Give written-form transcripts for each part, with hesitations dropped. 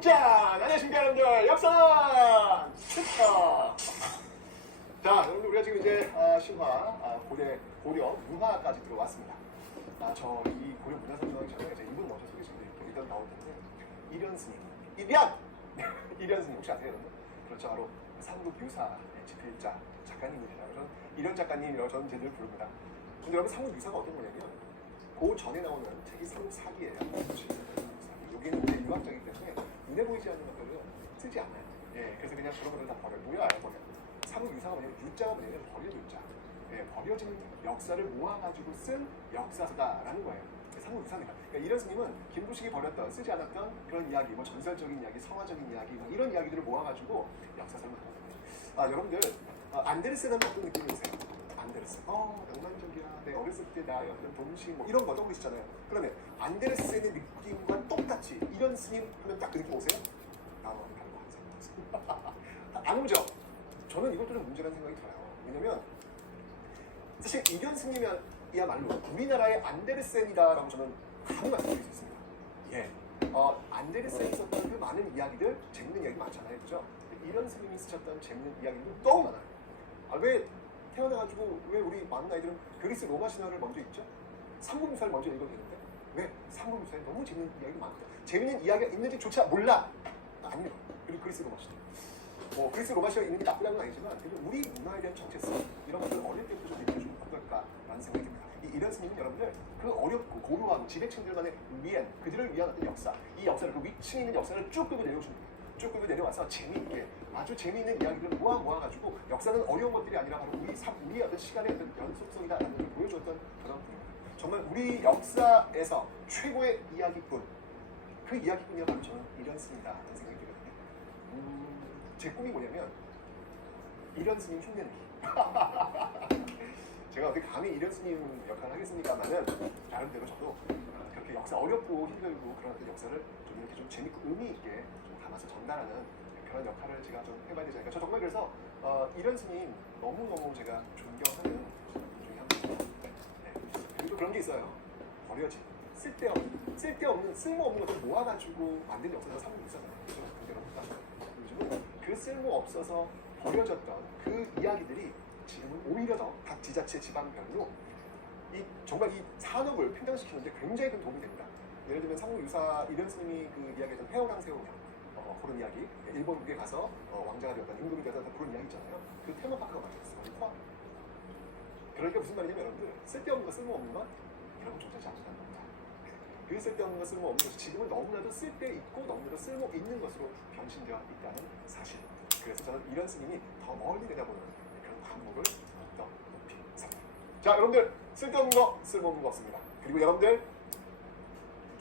짠! 안녕하십니까 여러분들. 역산 스타. 자, 여러분들 우리가 지금 이제 신화, 고려 문화까지 들어왔습니다. 저 이 고려 문화 설명하기 전에 이제 이분 먼저 소개시켜드릴게요. 일단 나올 텐데 일현 스님. 일현 스님 혹시 아세요 여러분? 그렇죠, 바로 삼국유사의 집필자 작가님이시죠. 저는 일현 작가님이라고 저는 제대로 부릅니다. 근데 여러분 삼국유사가 어떤 거냐면 그 전에 나오는 책이 삼국사기예요. 여기는 이제 유학자이기 때문에 눈에 보이지 않는 것들을 쓰지 않아요. 예, 그래서 그냥 그런 것들 다 버려요. 뭐야, 버려. 삼국유사가 뭐냐면 유자가 뭐냐면 버려진 자. 예, 버려진 역사를 모아가지고 쓴 역사서다라는 거예요. 삼국유사입니다. 그러니까 이런 스님은 김부식이 버렸던, 쓰지 않았던 그런 이야기, 뭐 전설적인 이야기, 성화적인 이야기, 뭐 이런 이야기들을 모아가지고 역사서를 만든 거예요. 여러분들 안데르센 하면 어떤 느낌이세요? 안데르센. 낭만적이야. 내 어렸을 때 나의 어떤 동심, 뭐 이런 거 떠오르시잖아요. 그러면 안데르센의 느낌과 똑같이 이런 스님 하면 딱 그 느낌 오세요? 나와 다르고 항상 안 오죠? 저는 이것도 좀 문제라는 생각이 들어요. 왜냐면 사실 이현 스님이야말로 우리나라의 안데르센이다라고 저는 감히 말씀드릴 수 있습니다. 예, 안데르센이 썼던 그 많은 이야기들, 재밌는 이야기 많잖아요, 그죠? 이현 스님이 쓰셨던 재밌는 이야기도 너무 많아요. 왜 태어나가지고 왜 우리 많은 아이들은 그리스 로마 신화를 먼저 읽죠? 삼국유사를 먼저 읽어야 되는데 왜? 삼국유사에 너무 재밌는 이야기가 많다. 재밌는 이야기가 있는지조차 몰라. 아니요. 그리고 그리스 로마 신화. 그리스 로마 신화가 있는 게 나쁘다는 건 아니지만 그래도 우리 문화에 대한 정체성 이런 것들 어릴 때부터 좀 읽어주면 어떨까라는 생각이 듭니다. 이런 스님은 여러분들 그 어렵고 고루한 지배층들만의 위엔, 그들을 위한 어떤 역사, 이 역사를 그 위층에 있는 역사를 쭉 끌고 내려오십니다. 쭉 끌고 내려와서 재미있게 아주 재미있는 이야기들을 모아가지고 역사는 어려운 것들이 아니라 바로 우리의 어떤 시간의 어떤 연속성이다라는 걸 보여줬던 그런 분입니다. 정말 우리 역사에서 최고의 이야기꾼, 그 이야기꾼이 바로 저는 이런 스님이다라는 생각이 들거든요. 제 꿈이 뭐냐면 이런 스님 흉내내기. 제가 어떻게 감히 이런 스님 역할을 하겠습니까만은 나름대로 저도 그렇게 역사 어렵고 힘들고 그런 어떤 역사를 좀 이렇게 좀 재밌고 의미 있게 좀 담아서 전달하는 그런 역할을 제가 좀 해봐야 되지 않을까. 저 정말 그래서 이런 스님 너무너무 제가 존경하는 중에 한 분입니다. 네. 그리고 그런 게 있어요. 버려진 쓸데없는 쓸모없는 것을 모아가지고 만든 역사가 삼국유사잖아요. 그죠? 근데 요즘은 그 쓸모없어서 버려졌던 그 이야기들이 지금은 오히려 더 각 지자체 지방별로 정말 이 산업을 팽창시키는데 굉장히 큰 도움이 됩니다. 예를 들면 삼국유사 이런 스님이 그 이야기했던 회오랑 세우냐 그런 이야기, 일본국에 가서 왕자가 되었던 임금이 되었던 그런 이야기 있잖아요. 그 테마파크가 만들었어요. 포함. 그러니까 무슨 말이냐면 여러분들 쓸데없는 거 쓸모없는 건 이런 건 존재하지 않는다는 겁니다. 그 쓸데없는 거 쓸모없는 것이 지금은 너무나도 쓸데있고 너무나도 쓸모있는 것으로 변신되어 있다는 사실. 그래서 저는 이런 스님이 더 멀리 내다보는 그런 감목을 더 높이 삽니다. 자, 여러분들 쓸데없는 거 쓸모없는 거 없습니다. 그리고 여러분들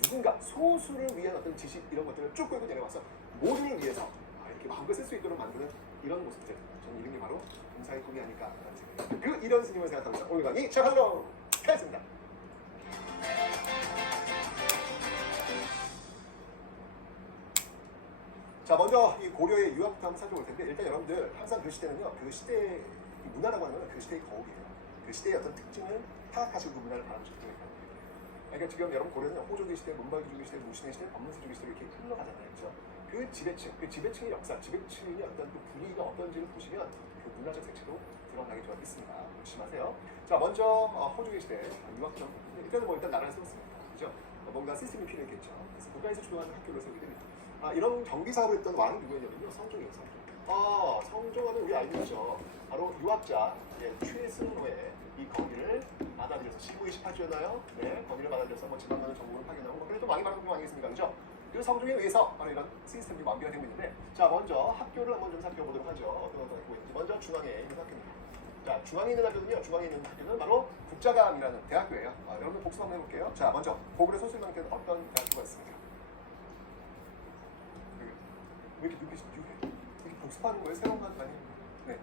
누군가 소수를 위한 어떤 지식 이런 것들을 쭉 끌고 내려와서 모두를 위해서 이렇게 마음껏 쓸 수 있도록 만드는 이런 모습들, 저는 이런 게 바로 봉사의 꿈이 아닐까라는 생각입니다. 그 이런 스님을 생각하면서 오늘 강의 시작하도록 하겠습니다. 자, 먼저 이 고려의 유학부터 한번 살펴볼 텐데 일단 여러분들 항상 그 시대는요, 그 시대의 문화라고 하는 건 그 시대의 거울이에요. 그 시대의 어떤 특징을 파악하시고 그 문화를 바라보시기 때문에 그러니까 지금 여러분 고려는 호족의 시대, 문벌기족의 시대, 무신의 시대, 법문사족의 시대로 이렇게 흘러가잖아요. 그렇죠? 그 지배층의 역사, 지배층의 어떤 그 분위기가 어떤지를 보시면 그 문화적 색채로 드러나게 되어 있습니다. 조심하세요. 자, 먼저 호족의 시대, 유학부터 한번 볼텐데 일단은 일단 나라를 세웠습니다. 그죠? 뭔가 시스템이 필요했겠죠. 그래서 국가에서 주도하는 학교를 세우게 됩니다. 이런 경비 사업을 했던 왕이 누구였냐면요, 성종이에요. 성종하면 우리 알고 있죠. 바로 유학자 최승로의 이 건의를 받아들여서 1528조였나요? 네, 건의를 받아들여서 지방 가는 정부를 파견하고 그래도 왕이 바로 그 왕이겠습니까, 그죠? 그 성종에 의해서 바로 이런 시스템이 완비가 되고 있는데, 자, 먼저 학교를 한번 좀 살펴보도록 하죠. 어떤 학교가 있는지. 먼저 중앙에 있는 학교입니다. 자, 중앙에 있는 학교는요, 중앙에 있는 학교는 바로 국자감이라는 대학교예요. 여러분 복습 한번 해볼게요. 자, 먼저 고구려 소설만큼 어떤 대학교가 있습니까? 왜 이렇게 눈빛이 유해? 이렇게 복습하는 거예요? 새로운 것 아니에요? 네.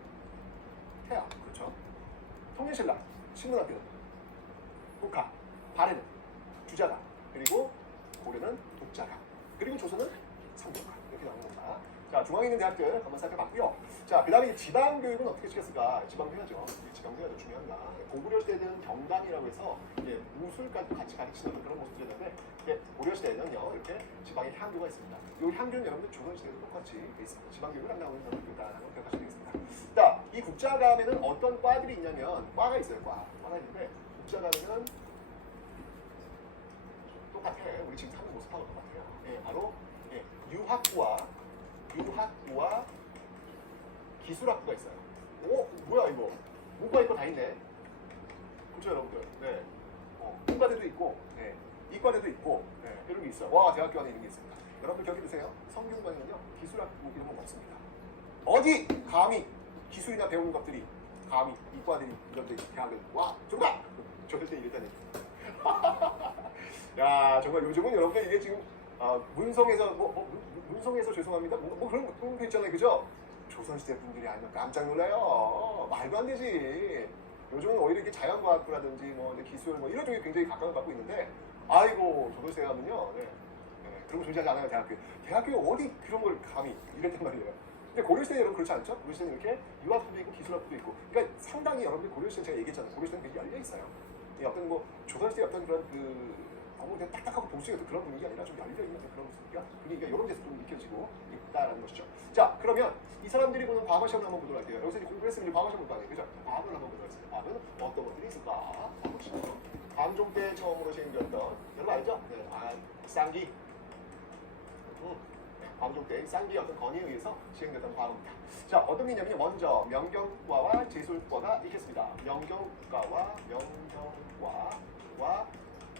태학, 그렇죠. 통일신라, 신문학교는 국가, 발해는 주자가, 그리고 고려는 독자가, 그리고 조선은 성벽가 이렇게 나오는 겁니다. 자, 자, 중앙에 있는 대학들 한번 살펴봤고요. 자, 그 다음에 지방 교육은 어떻게 시켰을까? 지방 해야죠. 지방 해야죠. 중요합니다. 고구려시대는 경단이라고 해서 이제 무술까지 같이 가르치는 그런 모습들이었는데, 고려시대에는요, 이렇게 지방에 향교가 있습니다. 이 향교는 여러분들 조선시대도 똑같이 돼 있습니다. 지방 교육을 안 나오는 교육이라는 걸 기억하시면 되겠습니다. 자, 이 국자감에는 어떤 과들이 있냐면, 과가 있어요, 과가 있는데, 국자감에는 똑같아. 우리 지금 하는 모습하고 똑같아요. 예, 바로 유학부와 기술학부가 있어요. 오, 뭐야 이거? 문과 이거 다 있네. 그렇죠, 여러분들. 네. 문과대도 있고, 네. 이과대도 있고, 네. 이런 게 있어요. 와, 대학교 안에 이런 게 있습니다. 여러분들 기억해 두세요. 성균관에는요, 기술학부 이런 건 없습니다. 어디 감히 기술이나 배우는 것들이 감히 이과들이 이런 데 대학을 와, 정답! 절대 이랬다는 얘기. 야, 정말 요즘은 여러분들 이게 지금 문성에서 문성에서 죄송합니다. 그런 거 있잖아요, 그죠? 조선시대 분들이 아니면 깜짝 놀라요. 말도 안 되지. 요즘은 오히려 이렇게 자연과학부라든지 뭐 기술 뭐 이런 쪽에 굉장히 각광을 받고 있는데, 아이고 조선시대 가면요, 그런 거 존재하지 않아요. 대학교에 어디 그런 걸 감히 이랬단 말이에요. 근데 고려시대는 여러분 그렇지 않죠? 고려시대는 이렇게 유학부도 있고 기술학부도 있고, 그러니까 상당히 여러분들 고려시대 제가 얘기했잖아요. 고려시대는 굉장히 열려 있어요. 어떤 뭐 조선시대 어떤 그런 너무 딱딱하고 보수의 그런 분위기 아니라 좀 열려있는 그런 분위기가 이런 데서 좀 느껴지고 있다라는 것이죠. 자, 그러면 이 사람들이 보는 과거 시험을 한번 보도록 할게요. 여기서 이제 공부했으면 과거 시험 볼 거 아니에요, 그죠? 과거를 한번 보도록 하겠습니다. 과거는 어떤 것들이 있을까? 보시죠. 광종 때 처음으로 시행되었던, 여러분 알죠? 네, 쌍기. 광종 때 쌍기의 어떤 건의에 의해서 시행됐던 과거입니다. 자, 어떤 게 있냐면요. 먼저 명경과와 제술과가 있겠습니다. 명경과와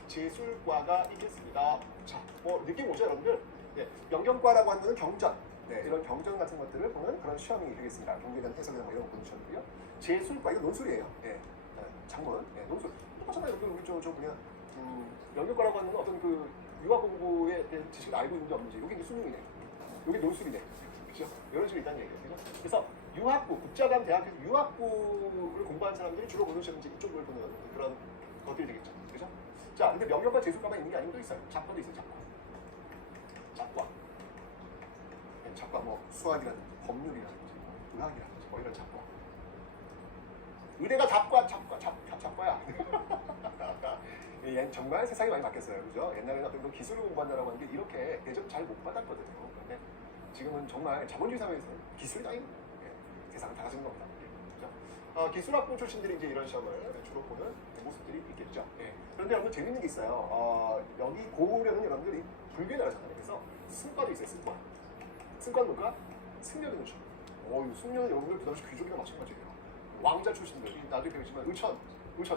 제술과가 있겠습니다. 자, 뭐 느낌 오죠, 여러분들? 네, 명경과라고 하는 것은 경전, 이런 경전 같은 것들을 보는 그런 시험이 되겠습니다. 경기에 대한 해석이나 뭐 이런 거 보는 시험이고요. 제술과 이거 논술이에요. 장문, 논술. 똑같잖아요. 우리 저 뭐냐, 명경과라고 하는 건 어떤 그 유학 공부에 대한 지식을 알고 있는지 없는지, 여기 이제 수능이네, 여기 논술이네, 그렇죠? 이런 식으로 있다는 얘기예요. 그죠? 그래서 유학부, 국자감 대학에서 유학부를 공부하는 사람들이 주로 보는 시험이 이쪽을 보는 그런 것들이 되겠죠. 그죠? 자, 근데 명경과 제술과만 있는 게 아니고 또 있어요. 작과도 있어요. 작과 뭐 수학이라든지 법률이라든지 의학이라든지 뭐 이런 작과. 의대가 작과야. 정말 세상이 많이 바뀌었어요, 그죠? 옛날에는 어떤 기술을 공부한다라고 하는 게 이렇게 대접 잘 못 받았거든요. 그런데 지금은 정말 자본주의 사회에서는 기술이 당연히 세상을 다 가진 겁니다. 그죠? 기술학부 출신들이 이제 이런 시험을 주로 보는 모습들이 있겠죠. 그런데 여러분 재밌는 게 있어요. 여기 고구려는 여러분들이 불교의 나라잖아요. 그래서 승과도 있어요. 승과는 뭘까? 승려도 그렇죠. 승려는 여러분들 그 당시 귀족이랑 마찬가지예요. 왕자 출신들, 나중에 배우지만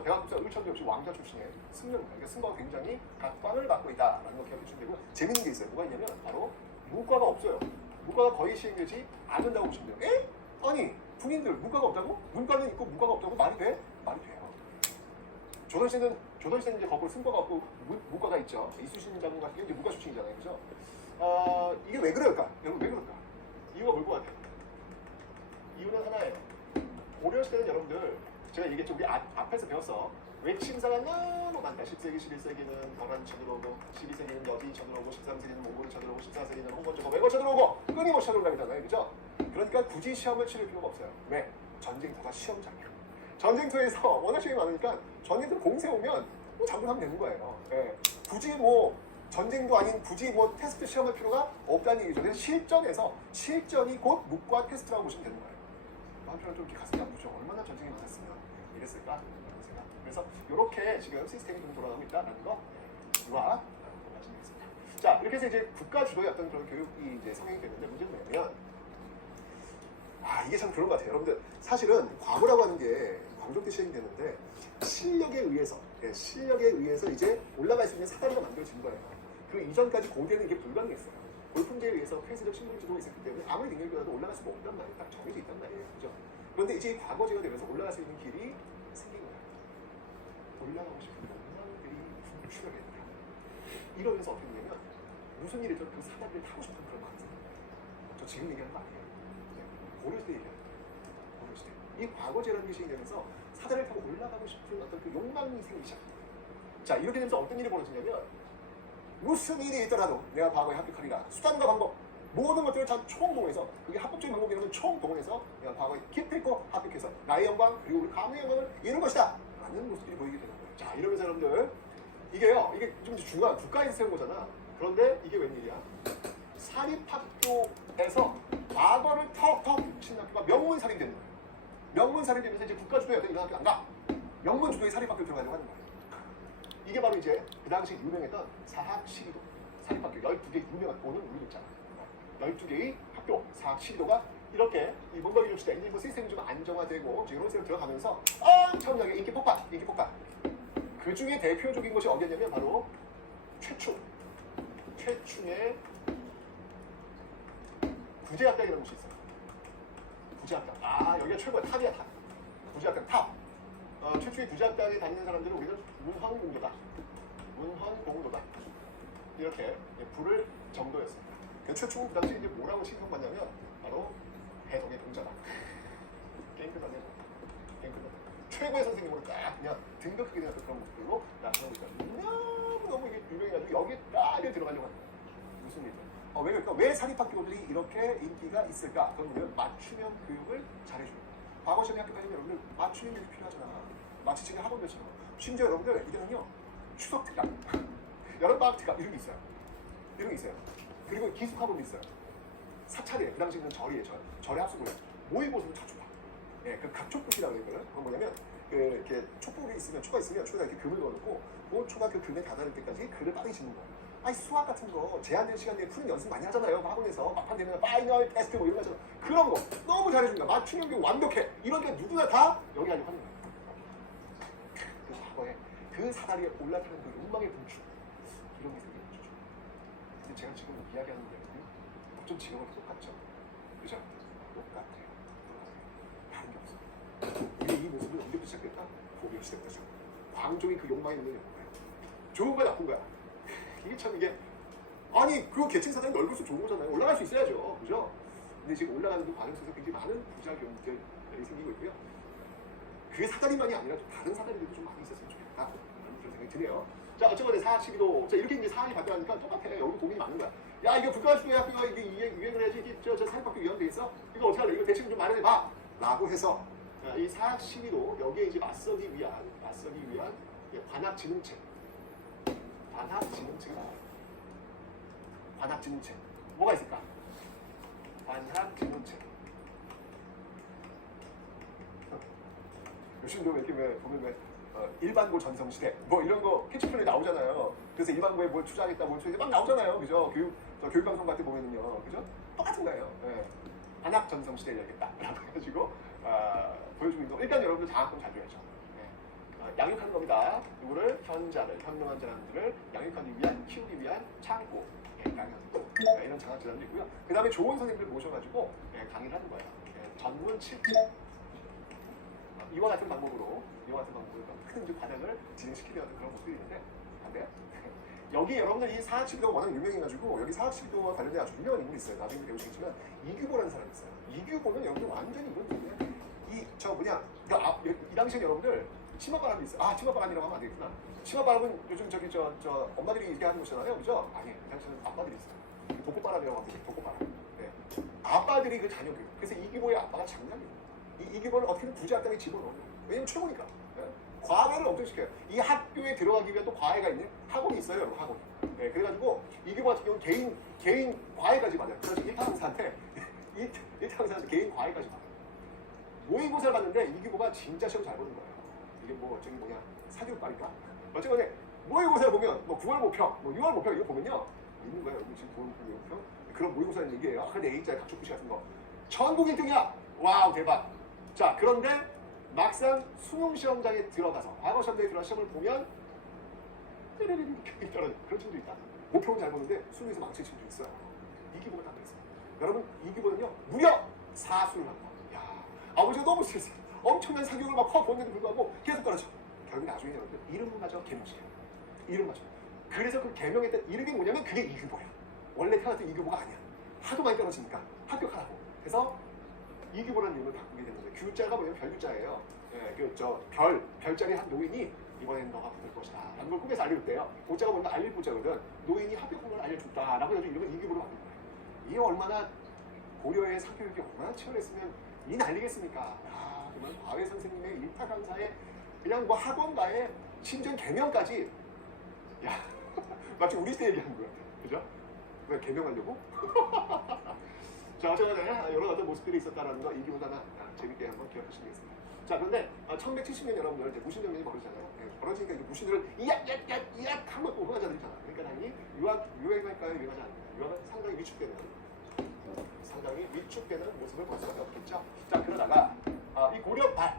대학국사 의천도 역시 왕자 출신의 승려입니다. 그러니까 승과가 굉장히 각광을 받고 있다라는 거 기억해 주시면 되고, 재밌는 게 있어요. 뭐가 있냐면 바로 문과가 없어요. 문과가 거의 시행되지 않는다고 보시면 돼요. 아니, 군인들 문과가 없다고? 문과는 있고 문과가 없다고? 말이 돼? 말이 돼요. 조선시대는 이제 거꾸로 승과가 없고 문과가 있죠. 이수신 장군 같은 경우 이제 문과 출신이잖아요, 그죠? 이게 왜 그럴까? 여러분 왜 그럴까? 이유가 뭘 것 같아요? 이유는 하나예요. 고려시대는 여러분들 제가 얘기했죠. 우리 앞에서 배웠어. 외침사가 너무 많다. 10세기, 11세기는 거란이 쳐들어오고, 12세기는 여진이 쳐들어오고, 13세기는 몽골이 쳐들어오고, 14세기는 홍건조가 외거 쳐들어오고, 끊임없이 쳐들어오잖아요, 그죠? 그러니까 굳이 시험을 치를 필요가 없어요. 왜? 전쟁터가 시험장이야. 전쟁터에서 워낙 시험이 많으니까 전쟁터 공세 오면 장군하면 되는 거예요. 굳이 뭐 전쟁도 아닌 굳이 뭐 테스트 시험할 필요가 없다는 얘기죠. 그래서 실전이 곧 문과 테스트라고 보시면 되는 거예요. 한편으로 좀 이렇게 가슴이 아프죠. 얼마나 전쟁이 많았으면 이랬을까? 라는 생각. 그래서 이렇게 지금 시스템이 좀 돌아가고 있다는 거 말씀드리겠습니다. 자, 이렇게 해서 이제 국가 주도의 어떤 그런 교육이 이제 성행이 되는데, 문제는 뭐냐면 이게 참 그런 것 같아요. 여러분들 사실은 과거라고 하는 게 광종 때 시행이 되는데 실력에 의해서 이제 올라갈 수 있는 사다리가 만들어진 거예요. 그 이전까지 고대는 이게 불가능했어요. 골품제에 의해서 폐쇄적 신분 지도가 있었기 때문에 아무리 능력이라도 올라갈 수가 없단 말이에요. 딱 정해져 있단 말이에요. 그죠? 그런데 이제 과거제가 되면서 올라갈 수 있는 길이 생긴 거예요. 올라가고 싶은 욕망들이 분출하겠다. 이러면서 어떻게 되냐면 무슨 일이든 그 사다리를 타고 싶은 그런 마음이 생겨요. 저 지금 얘기하는 거 아니에요. 고려시대 얘기하는 거예요. 고려시대. 이 과거제라는 게 시행되면서 사다리를 타고 올라가고 싶은 어떤 그 욕망이 생기기 시작합니다. 자, 이렇게 되면서 어떤 일이 벌어지냐면 무슨 일이 있더라도 내가 과거에 합격하리라. 수단과 방법, 모든 것들을 다 총동원해서 그게 합법적인 방법이라면 총동원해서 과거에 기필코 합격해서 나의 영광 그리고 우리 가문의 영광을 이룬 것이다 라는 모습들이 보이게 되는 거예요. 자, 이러면서 여러분들 이게 좀 중요한 국가에서 세운 거잖아. 그런데 이게 웬일이야? 사립학교에서 과거를 턱턱 붙이는 학교가 명문사립이 되는 거예요. 명문사립이 되면서 이제 국가주도였던 이런 학교 안 가. 명문주도의 사립학교 들어가려고 하는 거예요. 이게 바로 이제 그 당시 유명했던 사학시기도 사립학교 12개 유명한 오는 우리 있잖아. 12개의 학교 사학시기도가 이렇게 이 문법 이론 시대 이제 뭐 시스템이 좀 안정화되고 이런 시스템 들어가면서 엄청나게 인기 폭발. 그 중에 대표적인 것이 어디였냐면 바로 최충의 구제학당이라는 곳이 있어요. 구제학당. 여기가 최고야. 탑이야, 탑. 구제학당 탑. 최충의 구제학당에 다니는 사람들은 우리는 문헌공도다. 이렇게 부를 정도였습니다. 최충은 그 당시 이제 뭐라고 칭송받냐면 바로 대동의 동자다. 게임 끝났네. 최고의 선생님으로 딱 그냥 등극하게 되는 그런 모습들로 나타나고 있다. 너무 이게 유명해가지고 여기에 딱 들어가려고 합니다. 무슨 일이죠? 왜 그럴까? 왜 사립학교들이 이렇게 인기가 있을까? 그건 뭐냐면 맞춤형 교육을 잘해줍니다. 과거 시험에 합격하려면 여러분들 맞춤형 교육이 필요하잖아. 마치 지금 학원들처럼. 심지어 여러분들 이제는요 추석 특강, 여름방학 특강 이런 게 있어요. 그리고 기숙학원도 있어요. 사찰이에요. 그 당시에는 절이에요. 절에 합숙을 해요. 모의고사를 찾줘봐. 그 각촉불이라고 그러거든. 그건 뭐냐면 이렇게 촉불이 있으면 초가 이렇게 금을 넣어놓고 그 초가 그 금에 다다를 때까지 글을 빠르게 짓는 거예요. 수학 같은 거 제한된 시간 내에 푸는 연습 많이 하잖아요. 학원에서 막판 되면 파이널 테스트 뭐 이런 거 하잖아. 그런 거 너무 잘해준다. 맞춤형 교육 완벽해. 이런 게 누구나 다 여기 하려고 하는 거예요. 그 과거에 그 사다리에 올라타는 그 욕망의 분출 이런 게 생기는 거죠. 근데 제가 지금 이야기하는 내용이 어쩜 지금은 똑같죠. 그죠? 똑같아요. 다른 게 없어. 우리 이 모습은 언제부터 시작됐다? 고려 시대부터. 광종이 그 욕망에 있는 욕망이에요. 좋은 거야 나쁜 거야? 이게 참 이게 그 계층 사정이 넓을수록 좋은 거잖아요. 올라갈 수 있어야죠. 그죠? 근데 지금 올라가는 그 과정 속에서 굉장히 많은 부작용들이 생기고 있고요. 그 사다리만이 아니라 좀 다른 사다리들도 좀 많이 있었으면 좋겠다. 그런 생각이 드네요. 자, 어쨌든 사학 시기도 자 이렇게 이제 사학이 발전하니까 똑같아. 여기 고민이 많은 거야. 야, 이거 국가주도의 학교가 이게 유행을 해야지. 이게 저 사립학교 위원돼 있어? 이거 어떻게 할래? 이거 대책 좀 마련해 봐. 라고 해서 이 사학 시기도 여기에 이제 맞서기 위한 관학진흥책. 관학진흥책. 뭐가 있을까? 관학진흥책. 요즘도 이렇게 보면 일반고 전성시대 뭐 이런 거 캐치플레이 나오잖아요. 그래서 일반고에 뭘 투자하겠다 뭘 투자하겠다 막 나오잖아요. 그죠? 교육방송 같은 데 보면은요. 그죠? 똑같은 거예요. 관학 전성시대를 열겠다 라고 해가지고 보여주고 있는 거. 일단 여러분들 장학금 잘 줘야죠. 양육하는 겁니다. 이거를 현명한 자들을 양육하기 위한, 키우기 위한 창고, 양육도 이런 장학재단도 있고요. 그 다음에 좋은 선생님들 모셔가지고 강의를 하는 거예요. 전문 7급 이와 같은 방법으로 큰 과정을 진행시키는 그런 모습이 있는데 안 돼요? 여기 여러분들 이 사학시기도가 워낙 유명해가지고 여기 사학시기도와 관련된 아주 유명한 인물이 있어요. 나중에 배우시겠지만 이규보라는 사람이 있어요. 이규보는 여러분들 완전히 이건 뭐냐 이 당시에 여러분들 치맛바람이 있어요. 치맛바람이라고 하면 안 되겠구나. 치맛바람은 요즘 엄마들이 이렇게 하는 거잖아요. 그죠? 아니에요. 그 당시에는 아빠들이 있어요. 독고바람이라고 하면 독고바람. 아빠들이 그 자녀 교육. 그래서 이규보의 아빠가 장난이에요. 이규보를 어떻게든 구제학당에 집어넣어요. 왜냐면 최고니까. 과외를 엄청 시켜요. 이 학교에 들어가기 위한 또 과외가 있는 학원이 있어요. 여러분, 학원이. 그래가지고 이규보 같은 경우는 개인 과외까지 받아요. 그래서 일타강사한테 개인 과외까지 받아요. 모의고사를 봤는데 이규보가 진짜 시험 잘 보는 거예요. 이게 사교육과니까? 어쨌거나 모의고사를 보면 9월 모평, 6월 모평 이거 보면요 있는 거예요. 여기 지금 9월 모평 그런 모의고사는 얘기해요. 근데 A자에 각촉부시 같은 거 전국 1등이야. 와우 대박. 자 그런데 막상 수능 시험장에 들어가서 과거 시험장에 들어가서 시험을 보면 떨어져. 그런 친구도 있다. 모평은 잘 보는데 수능에서 망칠 친구도 있어요. 이규보가 딱 그랬어요. 여러분 이규보는요 무려 4수를 합니다. 아버지가 너무 스트레스. 엄청난 사교육을 막 보는데도 불구하고 계속 떨어져. 결국 나중에 여러분들 이름마저 개명시켜요. 이름마저. 그래서 그 개명했던 이름이 뭐냐면 그게 이규보야. 원래 태어났던 이규보가 아니야. 하도 많이 떨어지니까 합격하라고. 그래서 이규보라는 이름을 바꾸게 됐는데 규자가 뭐냐면 별규자예요. 별자리 한 노인이 이번에는 너가 붙을 것이다. 라는 걸 꿈에서 알려줬대요. 고자가 뭔가 알릴 고자거든. 노인이 합격한 걸 알려줬다라고 해서 이름을 이규보로 바꾼 거예요. 이 얼마나 고려의 사교육이 얼마나 치열했으면 이 난리겠습니까? 아, 정말 과외 선생님의 일타 강사에 그냥 뭐 학원가에 심지어 개명까지. 야, 마치 우리 시대 얘기하는 것 같아. 그죠? 왜 개명하려고? 자, 어쨌든 여러 어떤 모습들이 있었다는 거 이기보다는 재밌게 한번 기억하시면 되겠습니다. 자, 그런데 1170년 여러분들 이제 무신정년이 벌어지잖아요. 벌어지니까 이제 무신을 이악 한번 또 흥하자들이잖아. 그러니까 당연히 유행할까요? 유행하지 않을까요? 유행은 상당히 위축되는 모습을 볼 수밖에 없겠죠. 자, 그러다가 이 고려말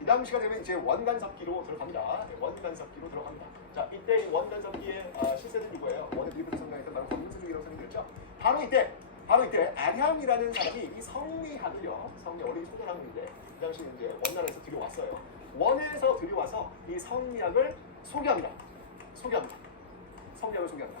이 당시가 되면 이제 원간섭기로 들어갑니다. 원간섭기로 들어갑니다. 자, 이때 이 원간섭기의 실세는 이거예요. 원의 드리블 성장했던 바로 권문수중이라고 설명드렸죠. 바로 이때 안향이라는 사람이 이 성리학을요, 원래 소설학인데 그 당시 이제 원나라에서 들여왔어요. 원에서 들여와서 이 성리학을 소개합니다. 성리학을 소개합니다.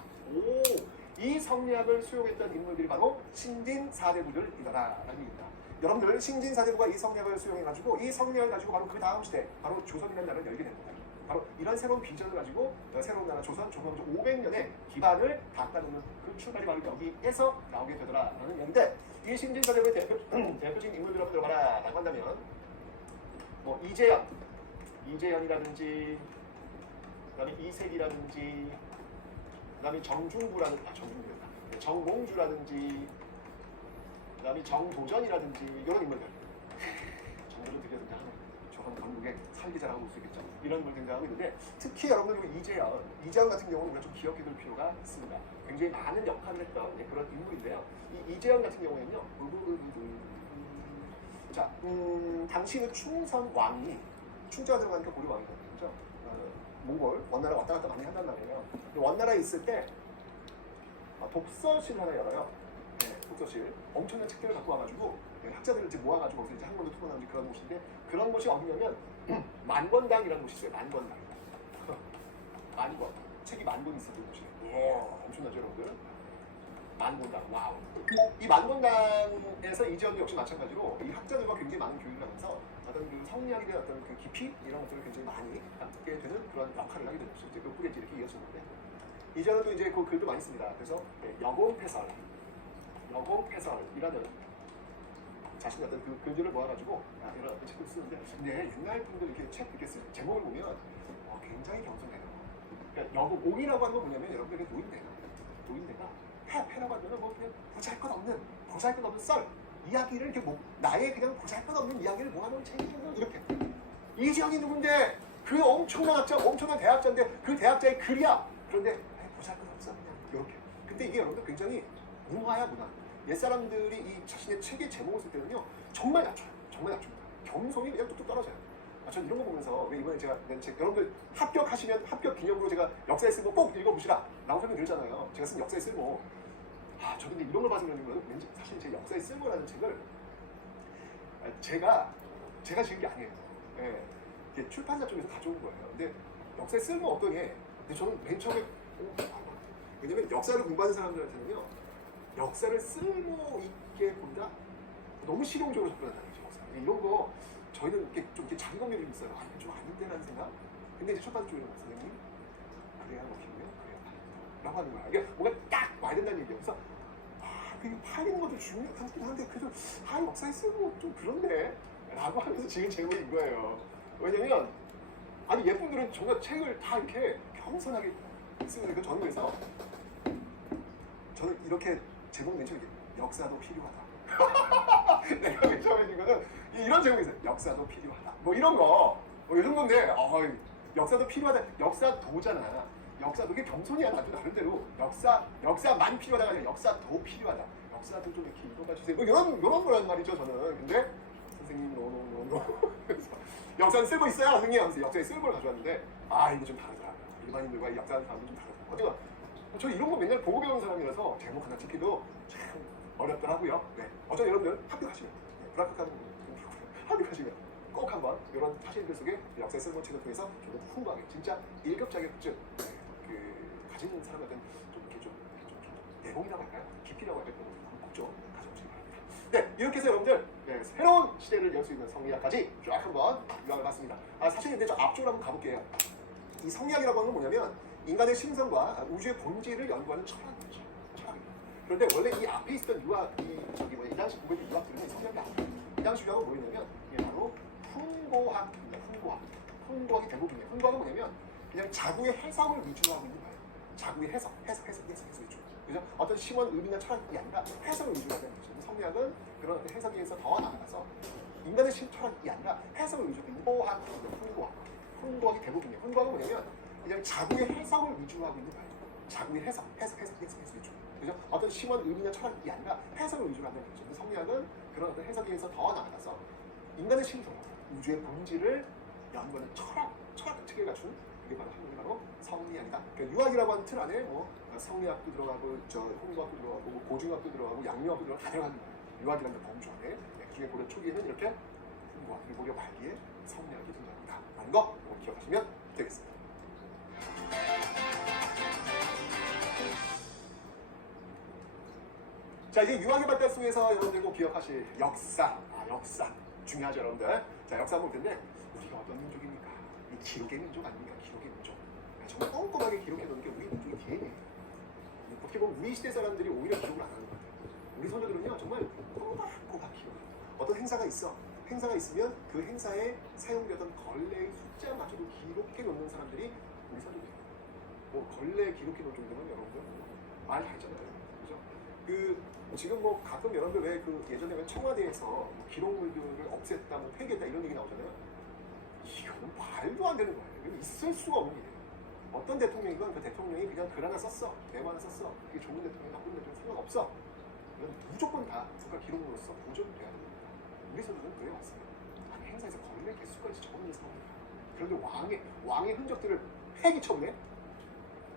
이 성리학을 수용했던 인물들이 바로 신진사대부들이다라는 얘기입니다. 여러분들 신진사대부가 이 성리학을 수용해가지고 이 성리학을 가지고 바로 그 다음 시대, 바로 조선이라는 나라를 열게 됩니다. 바로 이런 새로운 비전을 가지고 새로운 나라 조선 500년의 기반을 닦아놓는 그 출발이 바로 여기에서 나오게 되더라라는 얘기인데, 이 신진사대부의 대표적인 인물들 한번 들어봐라 라고 한다면 뭐 이재현이라든지 그다음에 이색이라든지 그다음에 정봉주라든지 그다음에 정도전이라든지 이런 인물들. 정도전 되게 등장하네. 조선 건국에 살기자라고 볼 수 있겠죠. 이런 인물 등장하고 있는데, 특히 여러분들 이재현 같은 경우는 우리가 좀 기억해둘 필요가 있습니다. 굉장히 많은 역할을 했던 그런 인물인데요. 이 이재현 같은 경우에는요. 자, 당시는 충성왕이 충자가 들어가니까 고려왕이거든요. 그죠? 몽골 원나라 왔다 갔다 많이 한단 말이에요. 원나라에 있을 때 독서실 하나 열어요. 독서실 엄청난 책들을 갖고 와가지고 학자들을 이제 모아가지고 거기서 이제 한글로 토론하는 그런 곳인데, 그런 곳이 어디냐면 만권당이라는 곳이 있어요. 만권 책이 만권 있었던 곳이에요. 엄청나죠, 여러분들? 만권당, 와우. 이 만권당에서 이재현도 역시 마찬가지로 이 학자들과 굉장히 많은 교육을 하면서 어떤 그 성리학에 대한 어떤 그 깊이 이런 것들을 굉장히 많이 갖게 되는 그런 역할을 하게 되죠. 이제 몇 부겠지 이렇게 이어졌는데, 이재현은 또 이제 그 글도 많이 씁니다. 그래서 여공패설이라는 자신의 어떤 그 글들을 모아가지고 이런 어떤 책을 쓰는데, 근데 옛날 분들 이렇게 책 이렇게 쓴 제목을 보면 굉장히 겸손해요. 그러니까 여공이라고 하는 건 뭐냐면 여러분들에게 노인네가 패라고 하면 뭐 그냥 보잘것없는 썰 이야기를 이렇게 나의 그냥 보잘것없는 이야기를 모아놓은 책이에요. 이렇게. 이재현이 누군데 그 엄청난 학자, 엄청난 대학자인데 그 대학자의 글이야. 그런데 보잘것없어 그냥 이렇게. 근데 이게 여러분들 굉장히 문화. 옛사람들이 이 자신의 책의 제목을 쓸 때는요 정말 낮춥니다. 겸손이 그냥 뚝뚝 떨어져요. 전 이런 거 보면서 왜 이번에 제가 낸 책, 여러분들 합격하시면 합격 기념으로 제가 역사의 쓸모 꼭 읽어보시라 라고 설명드렸잖아요. 제가 쓴 역사의 쓸모. 저도 근데 이런 걸 봐서 그러는 거는 왠지 사실 제 역사의 쓸모라는 책을 제가 지은 게 아니에요. 이게 출판사 쪽에서 가져온 거예요. 근데 역사의 쓸모 어떤 게, 근데 저는 맨 처음에 왜냐면 역사를 공부하는 사람들한테는요 역사를 쓸모 있게 본다? 너무 실용적으로 접근한다는 거죠. 역사. 이런 거 저희는 이렇게 좀 이렇게 자기검열이 있어요. 이건 좀 아닌데라는 생각. 근데 이제 출판사 쪽에서 선생님 그래야 먹히고요. 그래야 라고 하는 거야. 이게 뭔가 딱 와야 된다는 얘기예요. 그래서 그게 팔리는 것도 중요하긴 한데 그래도 역사에 쓰고 좀 그렇네 라고 하면서 지금 제목이 이거예요. 왜냐면 예쁜들은 정말 책을 다 이렇게 겸손하게 쓰는 저는 그래서 저는 이렇게 제목 맨 처음에 역사도 필요하다. 내가 맨 처음에 준 거는 이런 제목이 있어요. 역사도 필요하다. 뭐 이런 거. 이 정도인데 역사도 필요하다. 역사도잖아. 역사도 이게 겸손이야. 나름대로 역사만 필요하다가 아니라 역사도 필요하다. 역사도 좀 이렇게 이동해 주세요. 이런 거란 말이죠. 저는. 근데 선생님 노. 그래서 역사는 쓸고 있어요, 선생님. 하면서 역사에 쓸 걸 가져왔는데 이거 좀 다르더라고요. 일반인들과 역사하는 사람은 좀 다르더라고요. 저 이런 거 맨날 보고 배우는 사람이라서 제목 하나 찍기도 참 어렵더라고요. 어쩌면 여러분들 합격하시면 불합격하는 분들 합격하시면 꼭 한번 이런 사실들 속에 역사의 쓸모 책을 통해서 좀 더 풍부하게 진짜 1급 자격증 가진 사람한테 좀 이렇게 좀 내공이라고 할까요? 깊이라고 할까요? 꼭좀 가져오시기 바랍니다. 이렇게 해서 여러분들 새로운 시대를 열 수 있는 성리학까지 쫙 한번 요약해봤습니다. 사실 근데 저 앞쪽으로 한번 가볼게요. 이 성리학이라고 하는 건 뭐냐면 인간의 심성과 우주의 본질을 연구하는 철학입니다. 그런데 원래 이 앞에 있었던 유학, 이 당시 공부했던 유학들은 성리학이 아니에요. 이 당시 유학은 뭐였냐면 이게 바로 훈고학입니다. 훈고학이 대부분이에요. 훈고학은 뭐냐면 그냥 자구의 해석을 위주로 하고 있는 거예요. 자구의 해석 위주. 그죠? 어떤 심원 의미나 철학이 아니라 해석을 위주로 하는 거죠. 성리학은 그런 어떤 해석에서 더 나아가서 인간의 철학이 아니라 해석을 위주로 하는 훈고학이 대부분이에요. 훈고학은 뭐냐면 그냥 자구의 해석을 위주로 하고 있는 거예요. 자구의 해석 위주. 그죠? 어떤 심원 의미나 철학이 아니라 해석을 위주로 하는 거죠. 성리학은 그런 어떤 해석에서 더 나아가서 인간의 신성, 우주의 본질을 연구하는 철학 체계를 갖춘 그게 바로 한국이 바로 성리학이다. 그러니까 유학이라고 하는 틀 안에 뭐 성리학도 들어가고 홍보학도 들어가고 뭐 고중학도 들어가고 양명학도 들어가고 다 들어가는 거예요. 유학이라는 범주 안에 나중에 고려 초기에는 이렇게 홍보학 그리고 고려 말기에 성리학이 등장합니다. 라는 거 기억하시면 되겠습니다. 자, 이제 유학의 발달 속에서 여러분들 꼭 기억하실 역사 중요하죠, 여러분들. 자, 역사 볼 텐데 우리가 어떤 민족입니까? 이 기록의 민족 아닙니까? 기록의 민족. 정말 꼼꼼하게 기록해 놓은 게 우리 민족의 DNA예요. 어떻게 보면 우리 시대 사람들이 오히려 기록을 안 하는 것 같아요. 우리 선조들은요, 정말 꼬박꼬박 기록해요. 어떤 행사가 있으면 그 행사에 사용되던 걸레의 숫자마저도 기록해 놓는 사람들이 우리 선조들이에요. 뭐 걸레 기록해 놓은 정도면 여러분들 말 다 했잖아요. 그죠? 지금 뭐 가끔 여러분들 왜 예전에 왜 청와대에서 뭐 기록물들을 없앴다, 뭐 폐기했다 이런 얘기 나오잖아요. 이거는 말도 안 되는 거예요. 이건 있을 수가 없는 일이에요. 어떤 대통령이건 그 대통령이 그냥 글 하나 썼어, 메모 하나 썼어. 그게 좋은 대통령, 나쁜 대통령 상관없어. 이건 무조건 다 국가 기록물로서 보존돼야 됩니다. 우리 선조는 그래왔어요. 아니 행사에서 걸레 개수까지 적어놓는 상황이에요. 그런데 왕의 흔적들을 폐기쳤네.